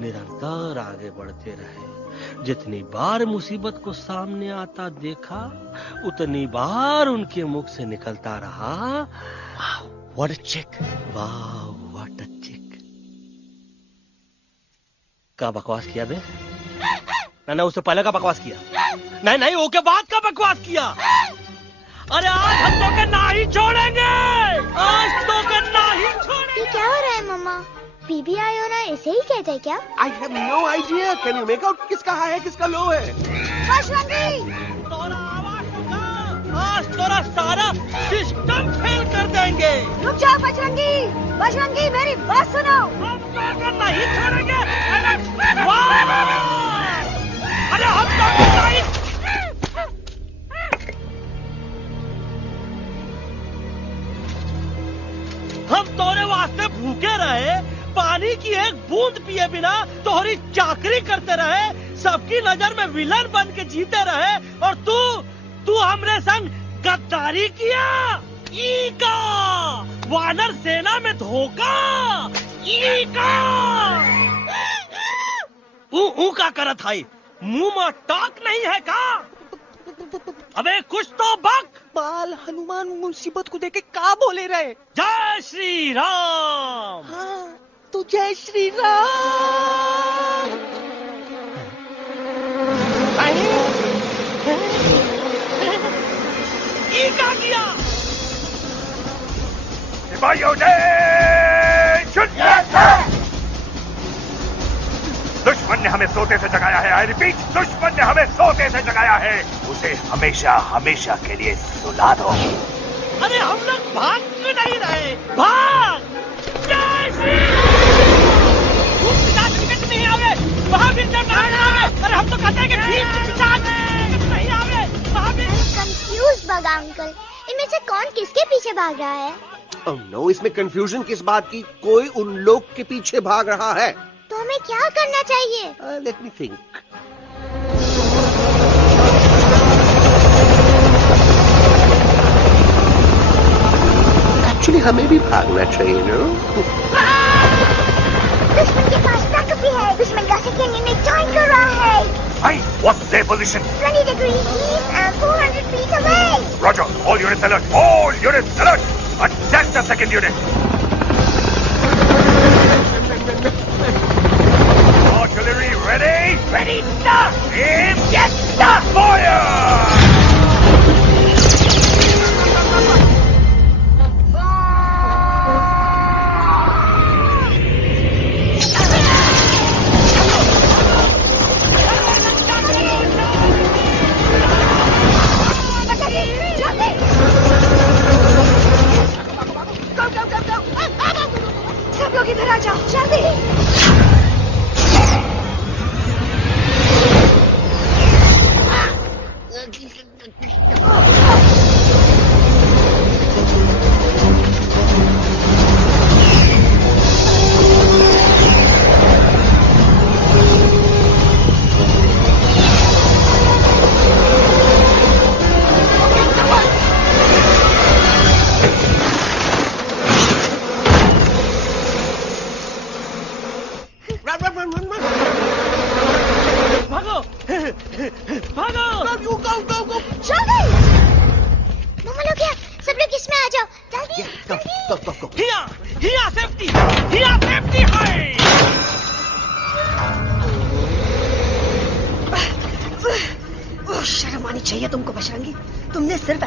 निरंतर आगे बढ़ते रहे जितनी बार मुसीबत को सामने आता देखा उतनी बार उनके मुख से निकलता रहा व्हाट अ चिक वाह व्हाट अ चिक का बकवास किया बे ना उससे पहले का बकवास किया नहीं उसके बाद का बकवास किया अरे आज हम तो के नहीं छोड़ेंगे आज तो के नहीं छोड़ेंगे ये क्या हो रहा है मम्मा बीबी आई हो ना ऐसे ही कहते हैं क्या I have no idea can you make out किसका हाई है किसका लो है आज तोरा सारा सिस्टम फेल कर देंगे रुक जाओ बजरंगी मेरी बात सुनो नहीं छोड़ेंगे अरे हम तो नहीं हम तोरे वास्ते भूखे रहे पानी की एक बूंद पिए बिना तोहरी चाकरी करते रहे, सबकी नजर में विलन बन के जीते रहे, और तू हमरे संग गद्दारी किया। ई का वानर सेना में धोखा, ई का ऊ का करत है, मुंह में टाक नहीं है का? अबे कुछ तो बक। बाल हनुमान मुसीबत को देखे का बोले रहे? जय श्री राम। हाँ, तो जय श्री राम। ये क्या किया? सिपाहियों दुश्मन ने हमें सोते से जगाया है। आई रिपीट, दुश्मन ने हमें सोते से जगाया है। उसे हमेशा हमेशा के लिए सुला दो। अरे हम लोग भाग क्यों नहीं रहे? भाग! जय श्री नहीं आवे, महावीर जब नहीं आवे। अरे हम तो कहते हैं कि नहीं आवे, महावीर। कंफ्यूज बगा अंकल, इनमें से कौन किसके पीछे भाग रहा है? ओह नो, इसमें कंफ्यूजन किस बात की? कोई उन लोग के पीछे भाग रहा है। तो हमें क्या करना चाहिए? Let me think. एक्चुअली हमें भी भागना चाहिए नो। दुश्मन के पास बैकअप भी है। दुश्मन का सेकेंड यूनिट ज्वाइन कर रहा है। Hey, what's their position? 20 degrees east and 400 feet away. Roger, all units alert. All units alert. Attack the second unit. Artillery ready? Ready, start! Aim! Yes, start! Fire! सब लोग इधर आ जाओ, जल्दी।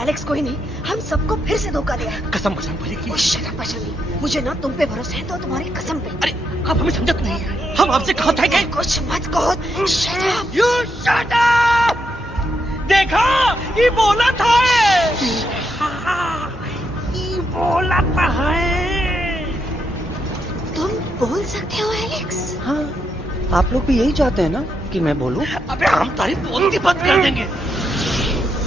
Alex को ही नहीं, हम सबको फिर से धोखा दिया। कसम बजरंग बली की। शट बजरंगी, मुझे ना तुम पे भरोसा है तो तुम्हारी कसम पे। अरे आप हमें समझत नहीं है, हम आपसे कहा था कि कुछ मत कहो। Shut up. You shut up. देखा, ये बोला था, ये बोला था है। तुम बोल सकते हो एलेक्स? हाँ, आप लोग भी यही चाहते हैं ना कि मैं बोलूं? अबे हम तारी बोलती बंद कर देंगे।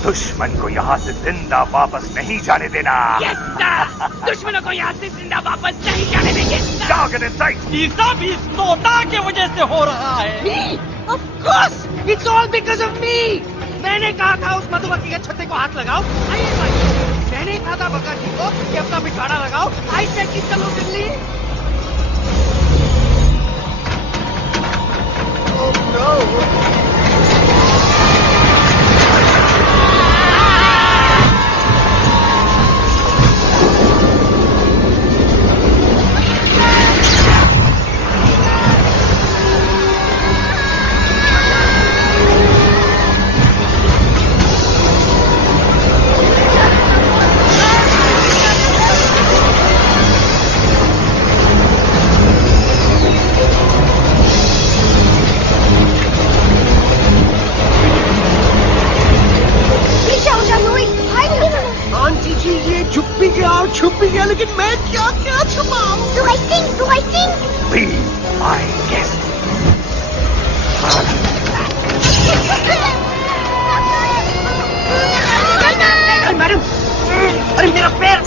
दुश्मन को यहाँ से जिंदा वापस नहीं जाने देना। Yes, sir! दुश्मनों को यहाँ से जिंदा वापस नहीं जाने देंगे। Target in sight. ये सब इस तोता के वजह से हो रहा है। Me? Of course, it's all because of me. मैंने कहा था उस मधुमक्खी के छत्ते को हाथ लगाओ। मैंने कहा था बका जी को कि अपना पिछवाड़ा लगाओ। I said कि चलो दिल्ली। Oh no! छुप भी गया, लेकिन मैं क्या क्या छुपाऊं? Do I sing? Do I sing? Be my guest. Madam, अरे मेरा पैर!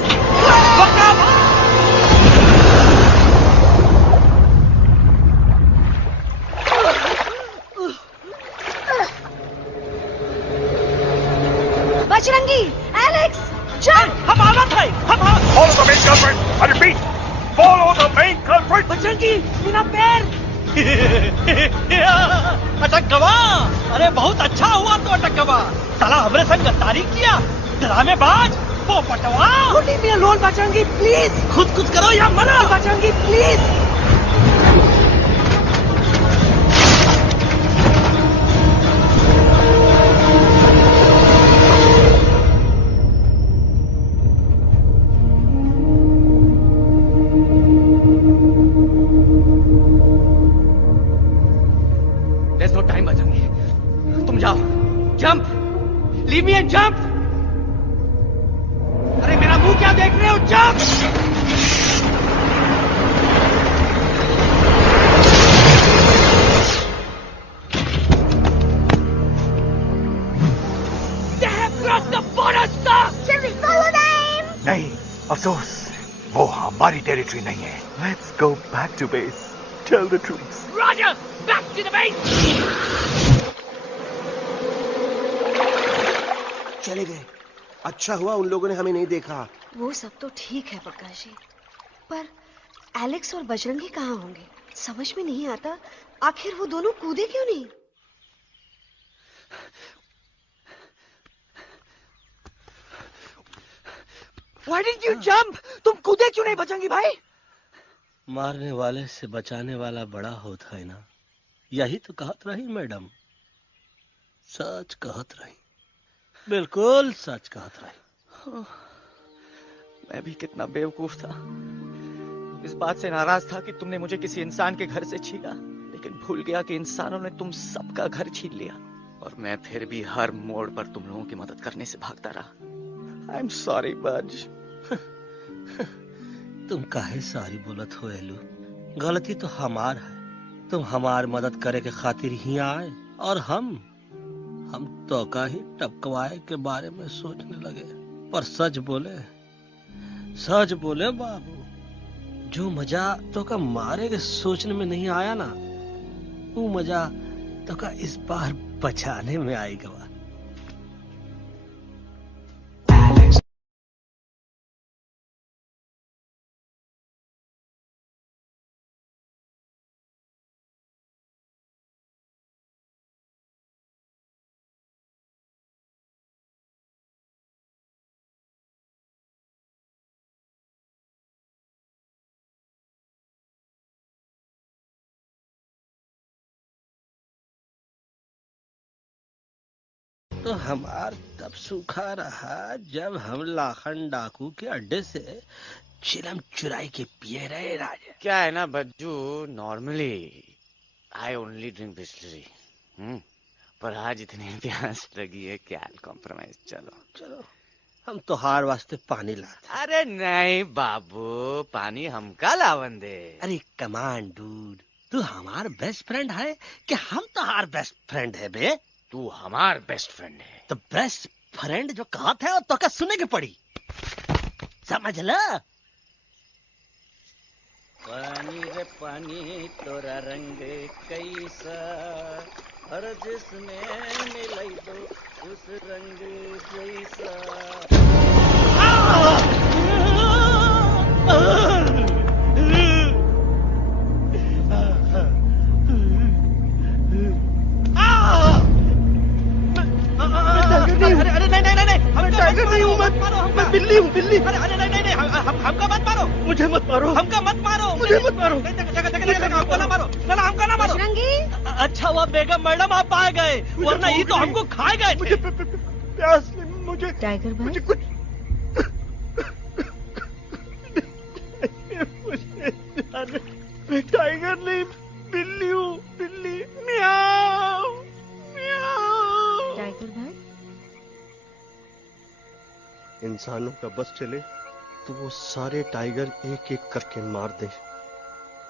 Bajrangi, Alex, jump! हम आलत है, हम Follow the main culprit. I repeat, follow the main culprit. Bajrangi, मेरा पैर! अटकवा! अरे बहुत अच्छा हुआ तो अटकवा। साला हमरे संग गद्दारी किया, ड्रामेबाज, पोपटवा। Leave me alone, Bajrangi, please. खुद करो या मरो, Bajrangi, please. There's no time, Bajrangi. तुम जाओ, jump, leave me and jump। अरे मेरा मुंह क्या देख रहे हो, jump. They have crossed the border, sir! Shall we follow them? नहीं, अफसोस, वो हमारी टेरिटरी नहीं है। Let's go back to base. Tell the troops. Roger! Back to the base! चले गए। अच्छा हुआ उन लोगों ने हमें नहीं देखा। वो सब तो ठीक है प्रकाश जी, पर एलेक्स और बजरंगी कहाँ होंगे? समझ में नहीं आता, आखिर वो दोनों कूदे क्यों नहीं? Why didn't you jump? तुम कूदे क्यों नहीं बजरंगी भाई? मारने वाले से बचाने वाला बड़ा होता है ना, यही तो कहत रही मैडम। सच कहत रही, बिल्कुल सच कहत रही। मैं भी कितना बेवकूफ था। इस बात से नाराज था कि तुमने मुझे किसी इंसान के घर से छीना, लेकिन भूल गया कि इंसानों ने तुम सबका घर छीन लिया, और मैं फिर भी हर मोड़ पर तुम लोगों की मदद करने से भागता रहा। आई एम सॉरी बज। तुम काहे सारी बोलत हो एलू? गलती तो हमार है। तुम हमार मदद करे के खातिर ही आए, और हम तो का ही टपकवाए के बारे में सोचने लगे। पर सच बोले बाबू, जो मजा तो का मारे के सोचने में नहीं आया ना, वो मजा तो का इस बार बचाने में आएगा। तो हमार तब सूखा रहा जब हम लाखन डाकू के अड्डे से चिलम चुराई के पिए रहे राजा। क्या है ना Bajju, normally I only drink Bisleri, पर आज इतनी प्यास लगी है क्या कॉम्प्रोमाइज। चलो हम तो हार वास्ते पानी ला। अरे नहीं बाबू, पानी हमका लावन दे। अरे कमान डूड, तू हमार बेस्ट फ्रेंड है कि हम तो हार बेस्ट फ्रेंड है बे? तू हमार बेस्ट फ्रेंड है। तो बेस्ट फ्रेंड जो कहा था तो क्या सुने के पड़ी, समझ ला। पानी रे पानी तोरा रंग कैसा, हर जिसमें मिलाई दो उस रंग जैसा। अरे नहीं, मैं टाइगर नहीं हूँ, मैं बिल्ली हूँ, बिल्ली। अरे नहीं, हमका मत मारो, मुझे मत मारो, हमका मत मारो, मुझे मत मारो, हमको ना मारो, हमका ना मारो। अच्छा हुआ बेगम मैडम आप आ गए, वरना ये तो हमको खा गए। मुझे प्यास नहीं, मुझे टाइगर भाई, मुझे कुछ मैं टाइगर नहीं, बिल्ली हूँ, बिल्ली। म्याऊ म्याऊ। टाइगर भाई, इंसानों का बस चले तो वो सारे टाइगर एक एक करके मार दे।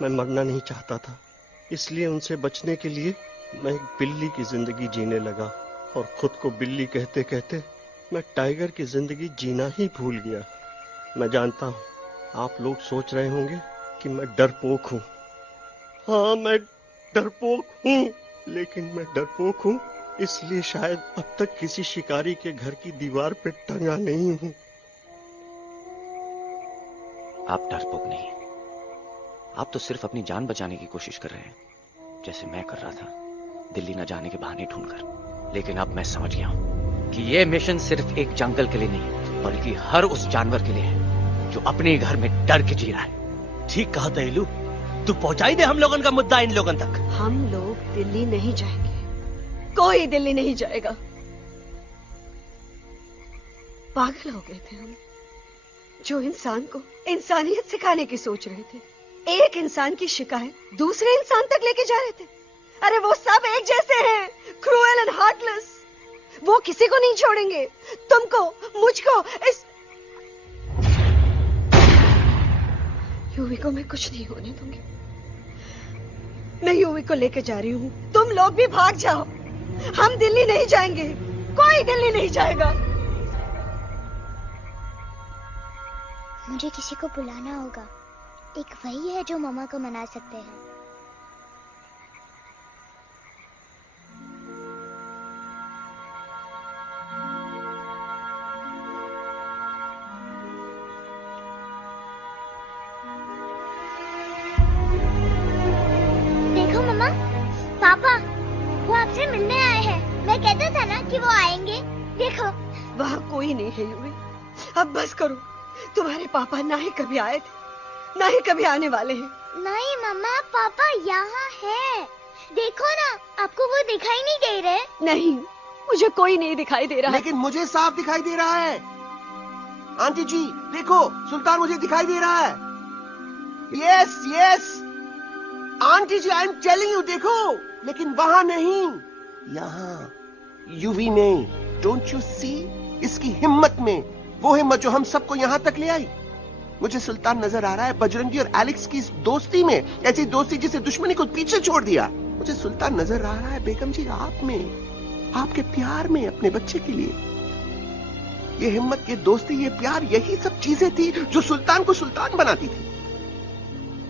मैं मरना नहीं चाहता था, इसलिए उनसे बचने के लिए मैं एक बिल्ली की जिंदगी जीने लगा, और खुद को बिल्ली कहते कहते मैं टाइगर की जिंदगी जीना ही भूल गया। मैं जानता हूँ आप लोग सोच रहे होंगे कि मैं डरपोक हूँ। हाँ, मैं डरपोक हूँ, लेकिन मैं डरपोक हूँ इसलिए शायद अब तक किसी शिकारी के घर की दीवार पे टंगा नहीं हूं। आप डरपोक नहीं, आप तो सिर्फ अपनी जान बचाने की कोशिश कर रहे हैं, जैसे मैं कर रहा था दिल्ली न जाने के बहाने ढूंढकर। लेकिन अब मैं समझ गया हूं कि यह मिशन सिर्फ एक जंगल के लिए नहीं, बल्कि हर उस जानवर के लिए है जो अपने घर में डर के जी रहा है। ठीक कहा तैलू, तू पहुंचाई दे हम लोगन का मुद्दा इन लोगन तक। हम लोग दिल्ली नहीं जाएंगे, कोई दिल्ली नहीं जाएगा। पागल हो गए थे हम, जो इंसान को इंसानियत सिखाने की सोच रहे थे, एक इंसान की शिकायत दूसरे इंसान तक लेके जा रहे थे। अरे वो सब एक जैसे हैं, क्रूएल एंड हार्टलेस। वो किसी को नहीं छोड़ेंगे, तुमको, मुझको, इस यूवी को मैं कुछ नहीं होने दूंगी। मैं यूवी को लेके जा रही हूँ, तुम लोग भी भाग जाओ। हम दिल्ली नहीं जाएंगे, कोई दिल्ली नहीं जाएगा। मुझे किसी को बुलाना होगा, एक वही है जो मामा को मना सकते हैं। देखो मामा, पापा वो आपसे मिलने आए हैं। मैं कहता था ना कि वो आएंगे। देखो वहाँ कोई नहीं है यूवी, अब बस करो। तुम्हारे पापा ना ही कभी आए थे, ना ही कभी आने वाले हैं। नहीं मम्मा, पापा यहाँ है। देखो ना, आपको वो दिखाई नहीं दे रहे? नहीं, मुझे कोई नहीं दिखाई दे रहा। लेकिन मुझे साफ दिखाई दे रहा है। आंटी जी देखो, सुल्तान मुझे दिखाई दे रहा है। Yes yes aunty ji, I am telling you, देखो। लेकिन वहां नहीं, यहाँ यूवी में। Don't you see? इसकी हिम्मत में, वो हिम्मत जो हम सबको यहाँ तक ले आई। मुझे सुल्तान नजर आ रहा है बजरंगी और एलेक्स की इस दोस्ती में, ऐसी दोस्ती जिसे दुश्मनी को पीछे छोड़ दिया। मुझे सुल्तान नजर आ रहा है बेगम जी आप में, आपके प्यार में, अपने बच्चे के लिए। ये हिम्मत, ये दोस्ती, ये प्यार, यही सब चीजें थी जो सुल्तान को सुल्तान बनाती थी।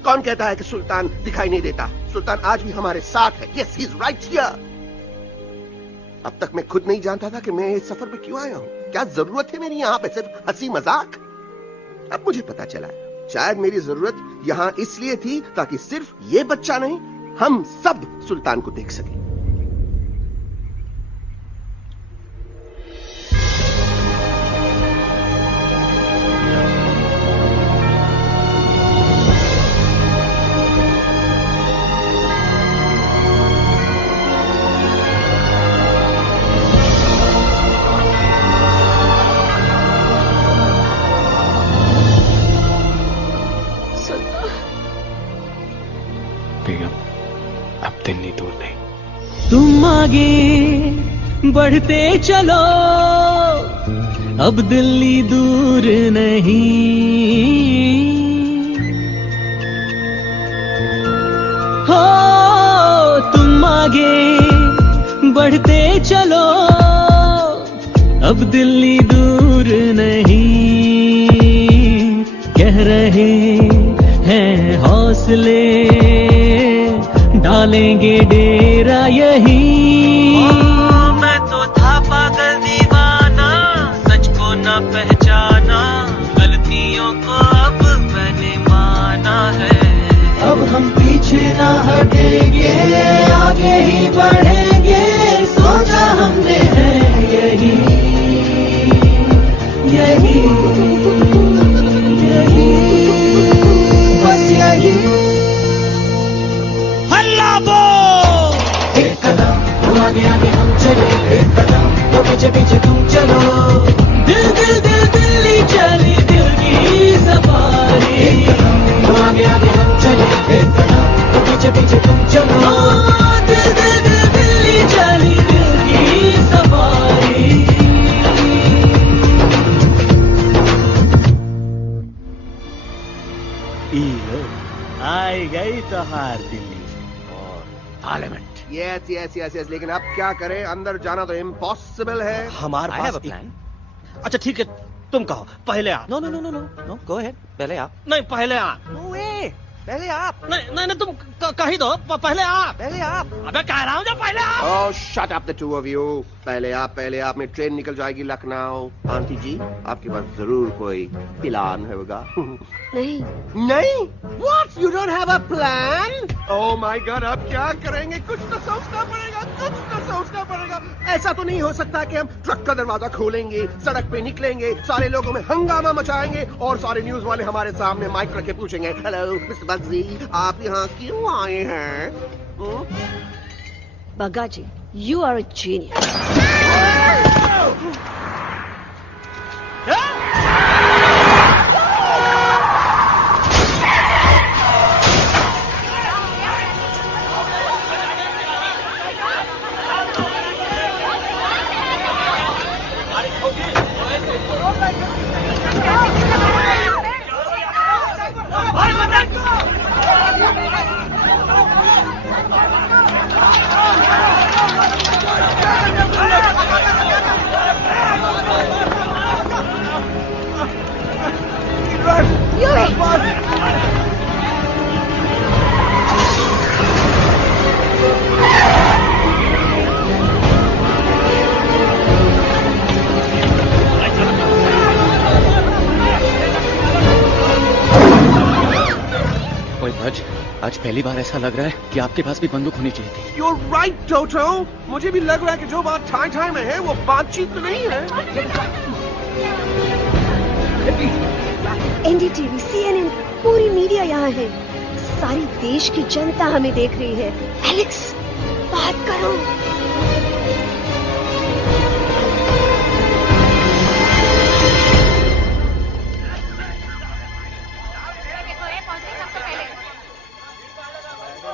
कौन कहता है कि सुल्तान दिखाई नहीं देता? सुल्तान आज भी हमारे साथ है। Yes, he is right here. अब तक मैं खुद नहीं जानता था कि मैं इस सफर पे क्यों आया हूं। क्या जरूरत है मेरी यहाँ पे? सिर्फ हंसी मजाक? अब मुझे पता चला है, शायद मेरी जरूरत यहाँ इसलिए थी ताकि सिर्फ ये बच्चा नहीं, हम सब सुल्तान को देख सकें। दिल्ली दूर नहीं। तुम आगे बढ़ते चलो, अब दिल्ली दूर नहीं। हो तुम आगे बढ़ते चलो, अब दिल्ली दूर नहीं। कह रहे हैं हौसले, डालेंगे डेरा यही। मैं तो था पागल दीवाना, सच को न पहचाना, गलतियों को अब मैंने माना है। अब हम पीछे ना हटेंगे, आगे ही बढ़ेंगे, सोचा हमने है यही यही यही, बस यही। एक कदम तो आगे आगे हम चले, एक कदम तो पीछे पीछे तुम चलो। दिल दिल दिल दिल्ली चली, दिल की सफारी। एक कदम तो आगे आगे हम चले, एक कदम तो पीछे पीछे तुम चलो। दिल दिल दिल दिल्ली चली, दिल की सफारी। आई गई तो हार Delhi parliament. Yes yes yes yes, लेकिन अब क्या करें? अंदर जाना तो इम्पॉसिबल है। हमारे पास प्लान। अच्छा ठीक है, तुम कहो, पहले आ। No no no no no no, go ahead, पहले आप। नहीं, पहले आ। नो वे, पहले आप। नहीं तुम कही दो, पहले आप। पहले आप। अबे कह रहा हूँ जब पहले आप। Oh, shut up the two of you. पहले आप में ट्रेन निकल जाएगी लखनऊ। आंटी जी, आपके पास जरूर कोई प्लान होगा। नहीं। नहीं? What? You don't have a plan? Oh my God, अब क्या करेंगे? कुछ तो सोचना पड़ेगा। ऐसा तो नहीं हो सकता कि हम ट्रक का दरवाजा खोलेंगे, सड़क पे निकलेंगे, सारे लोगों में हंगामा मचाएंगे और सारे न्यूज वाले हमारे सामने माइक रख के पूछेंगे, हेलो मिस्टर बग्जी, आप यहाँ क्यों आए हैं? बग्गा जी, you are a genius. आज पहली बार ऐसा लग रहा है कि आपके पास भी बंदूक होनी चाहिए थी। You're right, Toto. मुझे भी लग रहा है कि जो बात ठाई में है वो बातचीत तो नहीं है। NDTV, CNN, पूरी मीडिया यहाँ है। सारी देश की जनता हमें देख रही है। एलेक्स, बात करो।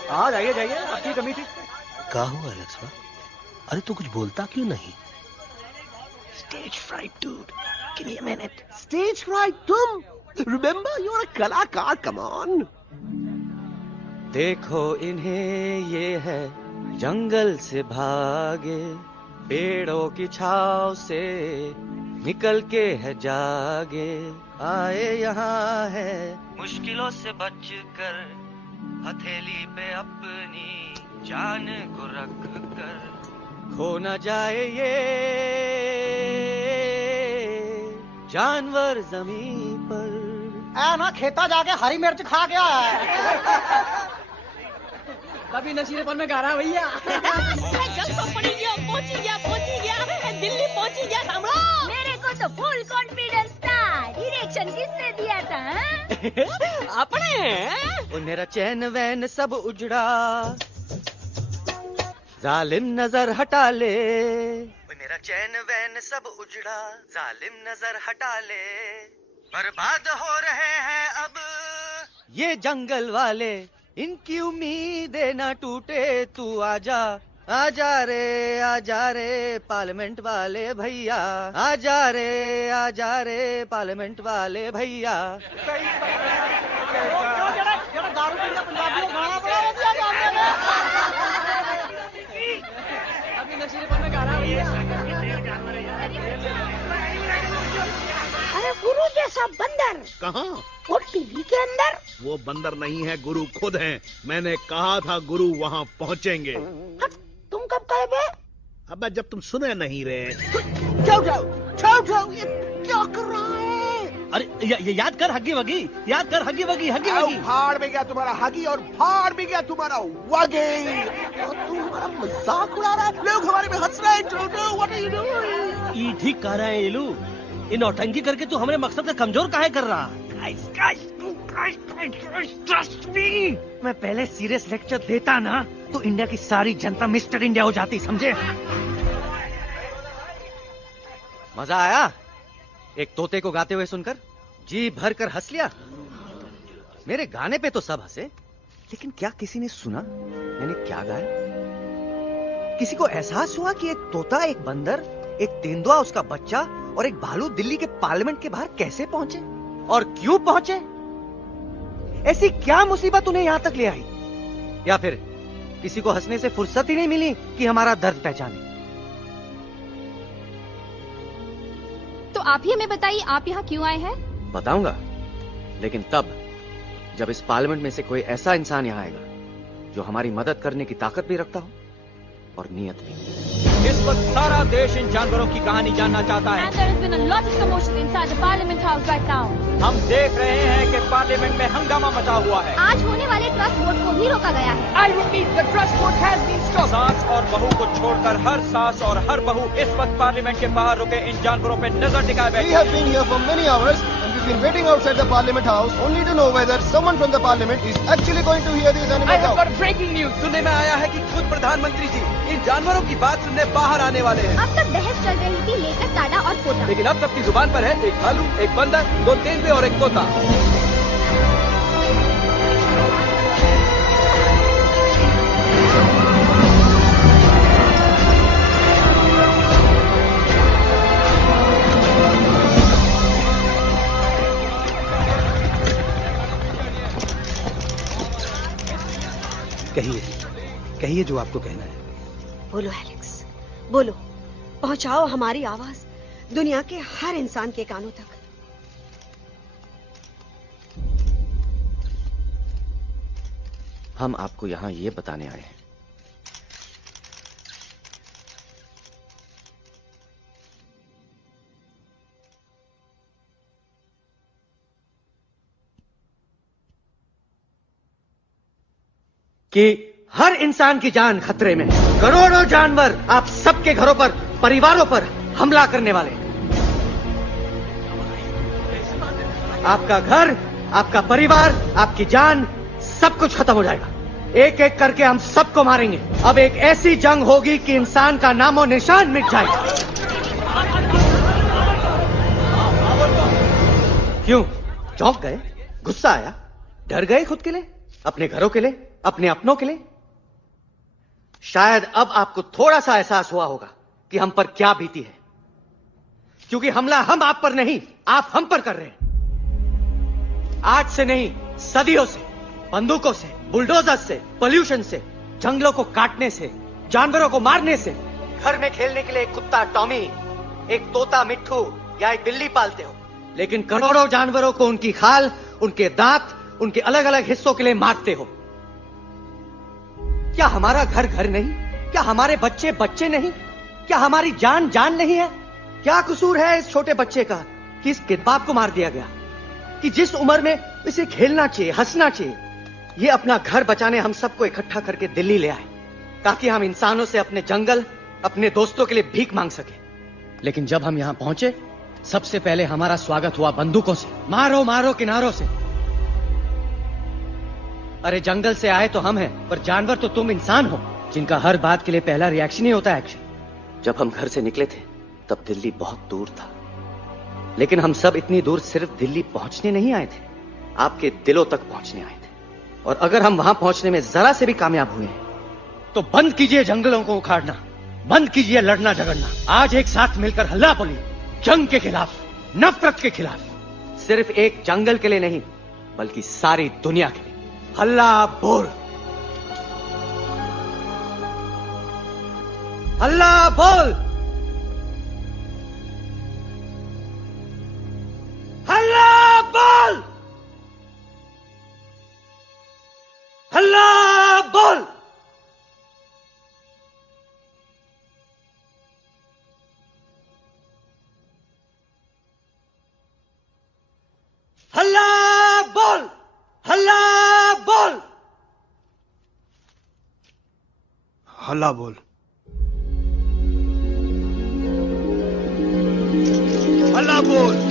हाँ जाइए आपकी कमी थी। क्या हुआ एलेक्स? अरे तू कुछ बोलता क्यों नहीं? Stage fright, dude. Give me a minute. Stage fright, तुम? Remember, you're a कलाकार. Come on. देखो इन्हें, ये है जंगल से भागे, पेड़ों की छाव से निकल के है जागे, आए यहाँ है मुश्किलों से बचकर, हथेली पे अपनी जान को रख कर, खो न जाए ये जानवर जमीन पर। ना खेता जाके हरी मिर्च खा गया है। कभी नशीलेपन में गा रहा भैया। पहुंची गया दिल्ली पहुंची गया। सामला मेरे को तो फुल कॉन्फिडेंस था। डायरेक्शन किसने दिया था? अपने। मेरा चैन वैन सब उजड़ा, जालिम नजर हटा ले। मेरा चैन वैन सब उजड़ा, जालिम नजर हटा ले। बर्बाद हो रहे हैं अब ये जंगल वाले, इनकी उम्मीदें ना टूटे, तू आजा आजा रे पार्लियामेंट वाले भैया, आजा रे पार्लियामेंट वाले भैया। अभी नशीलेपन में गा रहा भैया। अरे गुरु जैसा बंदर कहाँ? वो टीवी के अंदर। वो बंदर नहीं है, गुरु खुद हैं। मैंने कहा था गुरु वहाँ पहुँचेंगे। तुम कब कहे बे? अब जब तुम सुने नहीं रहे। जाओ, ये क्या कर रहा है? अरे ये याद कर हगी वगी, भाड़ में गया तुम्हारा हगी और भाड़ में गया तुम्हारा वगी। तुम हमारा मजाक उड़ा रहा है, लोग हमारे में हंस रहे हैं। What are you doing? ये ठीक कह रहा है इलू। इन नौटंकी करके तू हमारे मकसद का कमजोर काहे कर रहा? मैं पहले सीरियस लेक्चर देता ना तो इंडिया की सारी जनता मिस्टर इंडिया हो जाती, समझे? मजा आया एक तोते को गाते हुए सुनकर? जी भर कर हंस लिया। मेरे गाने पे तो सब हंसे, लेकिन क्या किसी ने सुना मैंने क्या गाया? किसी को एहसास हुआ कि एक तोता, एक बंदर, एक तेंदुआ, उसका बच्चा और एक भालू दिल्ली के पार्लियामेंट के बाहर कैसे पहुंचे और क्यों पहुंचे? ऐसी क्या मुसीबत उन्हें यहां तक ले आई? या फिर किसी को हंसने से फुर्सत ही नहीं मिली कि हमारा दर्द पहचाने? तो आप ही हमें बताइए, आप यहाँ क्यों आए हैं? बताऊंगा, लेकिन तब जब इस पार्लियामेंट में से कोई ऐसा इंसान यहाँ आएगा जो हमारी मदद करने की ताकत भी रखता हो और नीयत भी। इस वक्त सारा देश इन जानवरों की कहानी जानना चाहता है। And there has been a lot of commotion inside the Parliament House right now. हम देख रहे हैं कि पार्लियामेंट में हंगामा मचा हुआ है। आज होने वाले ट्रस्ट वोट को भी रोका गया है। I repeat, the trust vote has been stopped. सास और बहू को छोड़कर हर सास और हर बहू इस वक्त पार्लियामेंट के बाहर रुके इन जानवरों पे नजर टिकाए बैठे। We have been here for many hours and we've been waiting outside the Parliament House only to know whether someone from the Parliament is actually going to hear these animals out. I have got breaking news. सुनने में आया है कि खुद प्रधानमंत्री जी इन जानवरों की बात सुनने बाहर आने वाले हैं। अब तक बहस चल रही थी लेकर टाडा और पोता, लेकिन अब सबकी जुबान पर है एक भालू, एक बंदर, 2 तेंदुए और एक तोता। कहिए जो आपको कहना है। बोलो एलेक्स, बोलो, पहुंचाओ हमारी आवाज दुनिया के हर इंसान के कानों तक। हम आपको यहां ये बताने आए हैं कि हर इंसान की जान खतरे में, करोड़ों जानवर आप सबके घरों पर, परिवारों पर हमला करने वाले हैं। आपका घर, आपका परिवार, आपकी जान, सब कुछ खत्म हो जाएगा। एक एक करके हम सबको मारेंगे। अब एक ऐसी जंग होगी कि इंसान का नामो निशान मिट जाएगा। क्यों चौंक गए? गुस्सा आया? डर गए खुद के लिए, अपने घरों के लिए, अपने अपनों के लिए? शायद अब आपको थोड़ा सा एहसास हुआ होगा कि हम पर क्या बीती है, क्योंकि हमला हम आप पर नहीं, आप हम पर कर रहे हैं। आज से नहीं, सदियों से, बंदूकों से, बुलडोजर से, पोल्यूशन से, जंगलों को काटने से, जानवरों को मारने से। घर में खेलने के लिए एक कुत्ता टॉमी, एक तोता मिट्ठू या एक बिल्ली पालते हो, लेकिन करोड़ों जानवरों को उनकी खाल, उनके दांत, उनके अलग अलग हिस्सों के लिए मारते हो। क्या हमारा घर घर नहीं? क्या हमारे बच्चे बच्चे नहीं? क्या हमारी जान जान नहीं है? क्या कसूर है इस छोटे बच्चे का कि इस किडनैप को मार दिया गया, कि जिस उम्र में इसे खेलना चाहिए, हंसना चाहिए। ये अपना घर बचाने हम सबको इकट्ठा करके दिल्ली ले आए ताकि हम इंसानों से अपने जंगल, अपने दोस्तों के लिए भीख मांग सके। लेकिन जब हम यहां पहुंचे, सबसे पहले हमारा स्वागत हुआ बंदूकों से। मारो मारो किनारों से। अरे जंगल से आए तो हम हैं, पर जानवर तो तुम इंसान हो, जिनका हर बात के लिए पहला रिएक्शन ही होता है एक्शन। जब हम घर से निकले थे तब दिल्ली बहुत दूर था, लेकिन हम सब इतनी दूर सिर्फ दिल्ली पहुंचने नहीं आए थे, आपके दिलों तक पहुंचने आए थे। और अगर हम वहां पहुंचने में जरा से भी कामयाब हुए तो बंद कीजिए जंगलों को उखाड़ना, बंद कीजिए लड़ना झगड़ना। आज एक साथ मिलकर हल्ला बोलिए, जंग के खिलाफ, नफरत के खिलाफ। सिर्फ एक जंगल के लिए नहीं, बल्कि सारी दुनिया के लिए। हल्ला बोल, हल्ला बोल, हल्ला बोल, हल्ला बोल। हल्ला बोल, हल्ला बोल, हल्ला बोल, हल्ला बोल।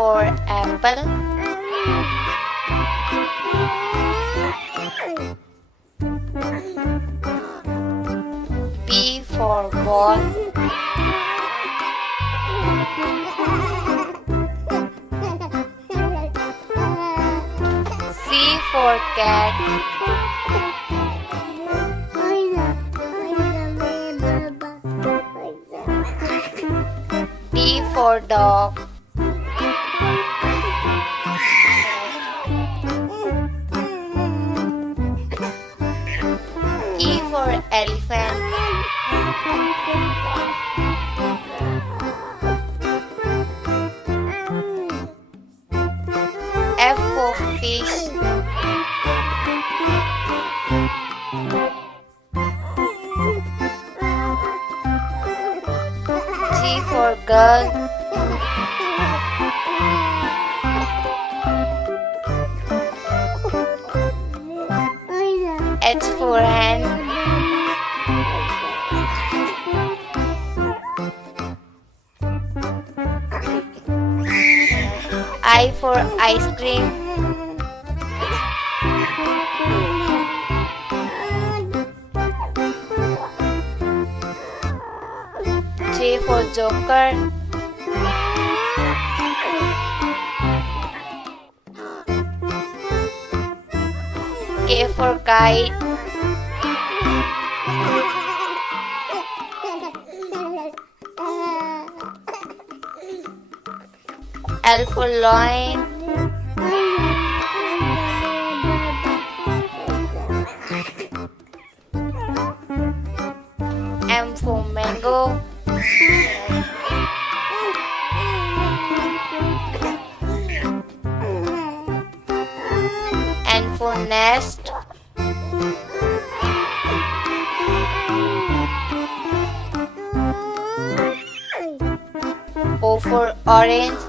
for apple. B for ball. C for cat. D for dog. E for elephant. F for fish. G for girl. H for hand. I for ice cream. J for joker. K for kite. L for lion. M for mango. N for nest. O for orange.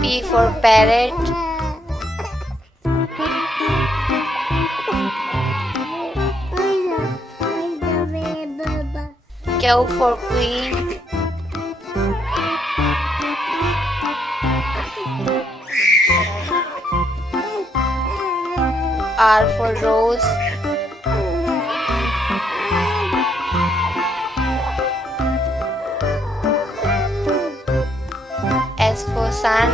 P for parrot. Q for queen. R for rose. S for sun.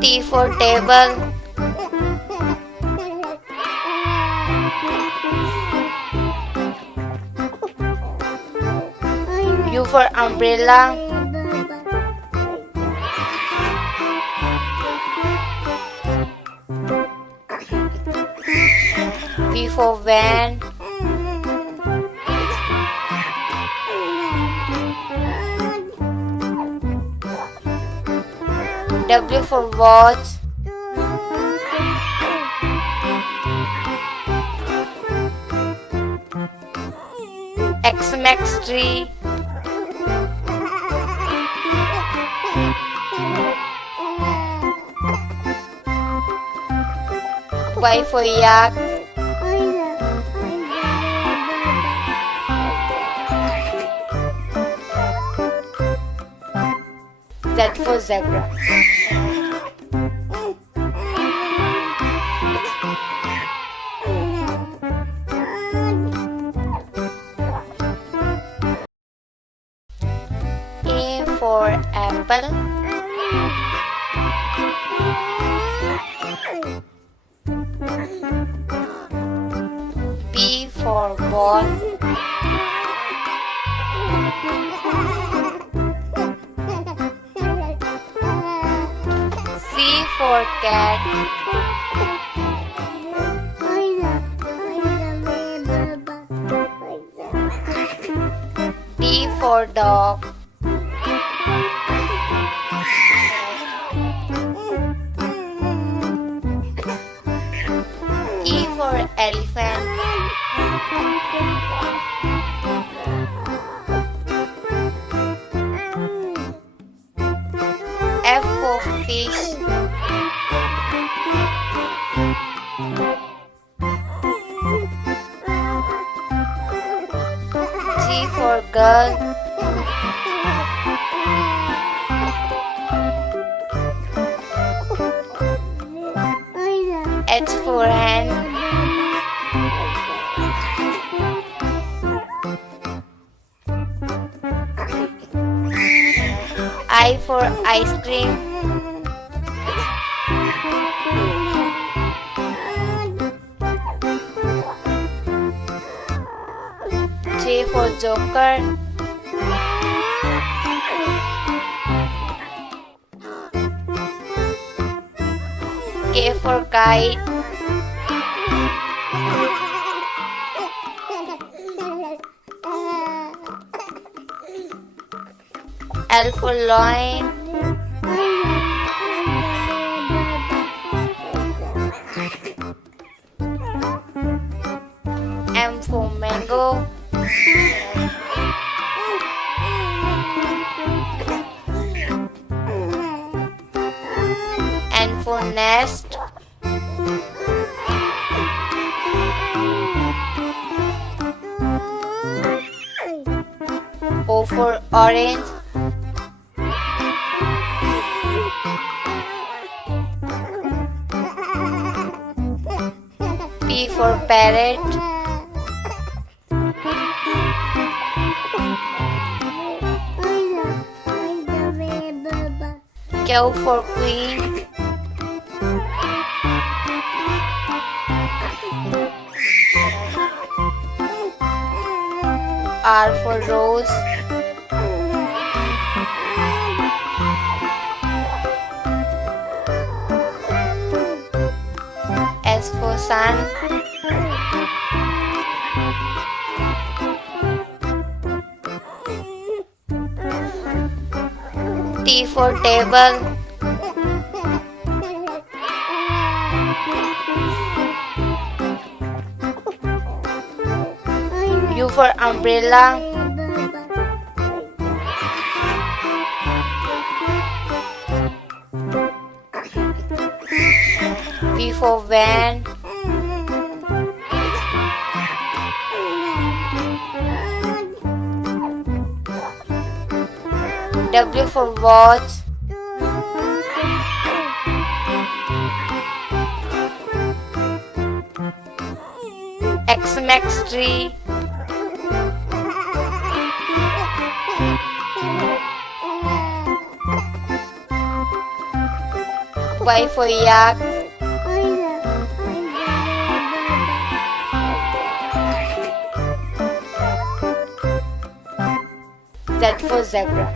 T for table. U for umbrella. V for van. W for watch. X max tree. Y for yak. Z for zebra. A for apple. B for ball. C for cat. D for dog. E for elephant. F for fish. for girl. H for hand. I for ice cream. J for joker. K for kite. L for loin. M for mango. N for nest. O for orange. P for parrot. Q for queen. R for rose. S for sun. T for table. U for umbrella. V for van. W for watch. X max tree. Y for yak. Z for zebra.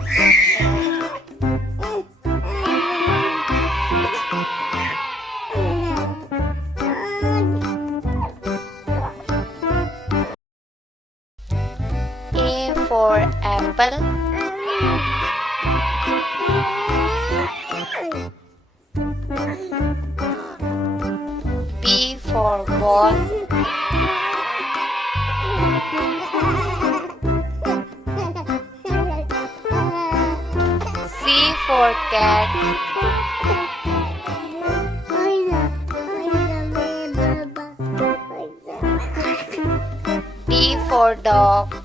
A for apple. B for ball. C for cat. D for dog.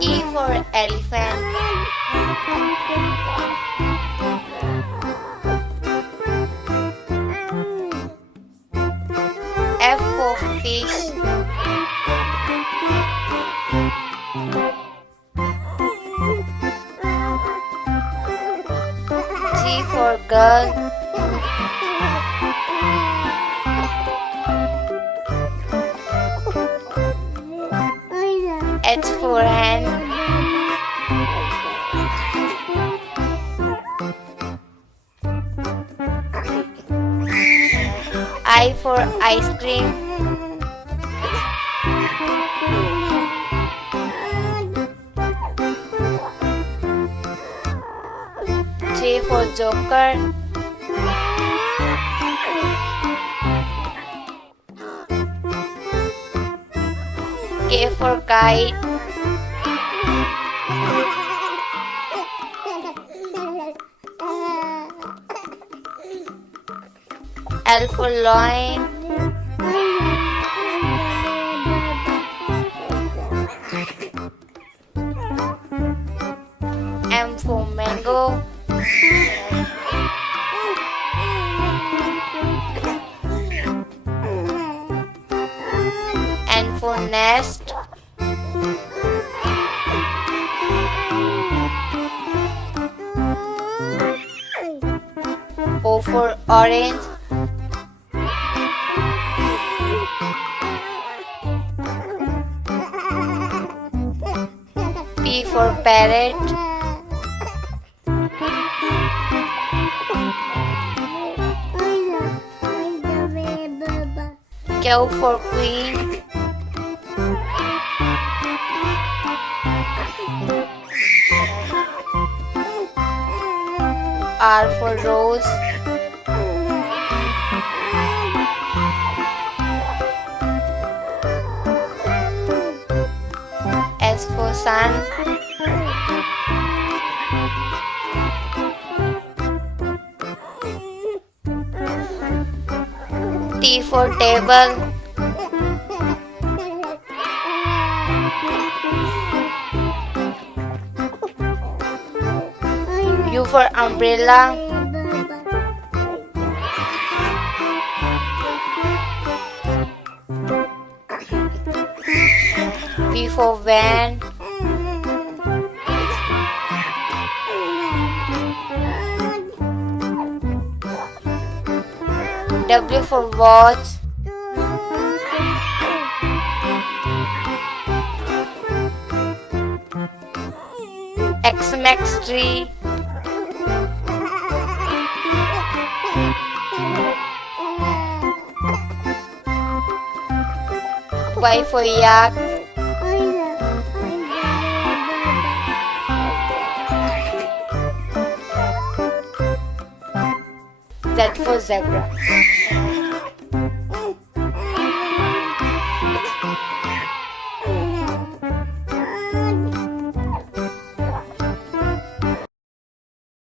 E for elephant. F for fish. G for girl. H for hand. I for ice cream. J for joker. K for kite. L for lion. M for mango. N for nest. O for orange. P for parrot. Q for queen. R for rose. S for sun. T for table. U for umbrella. V for van. W for watch. X max tree. Y for yak. Z for zebra.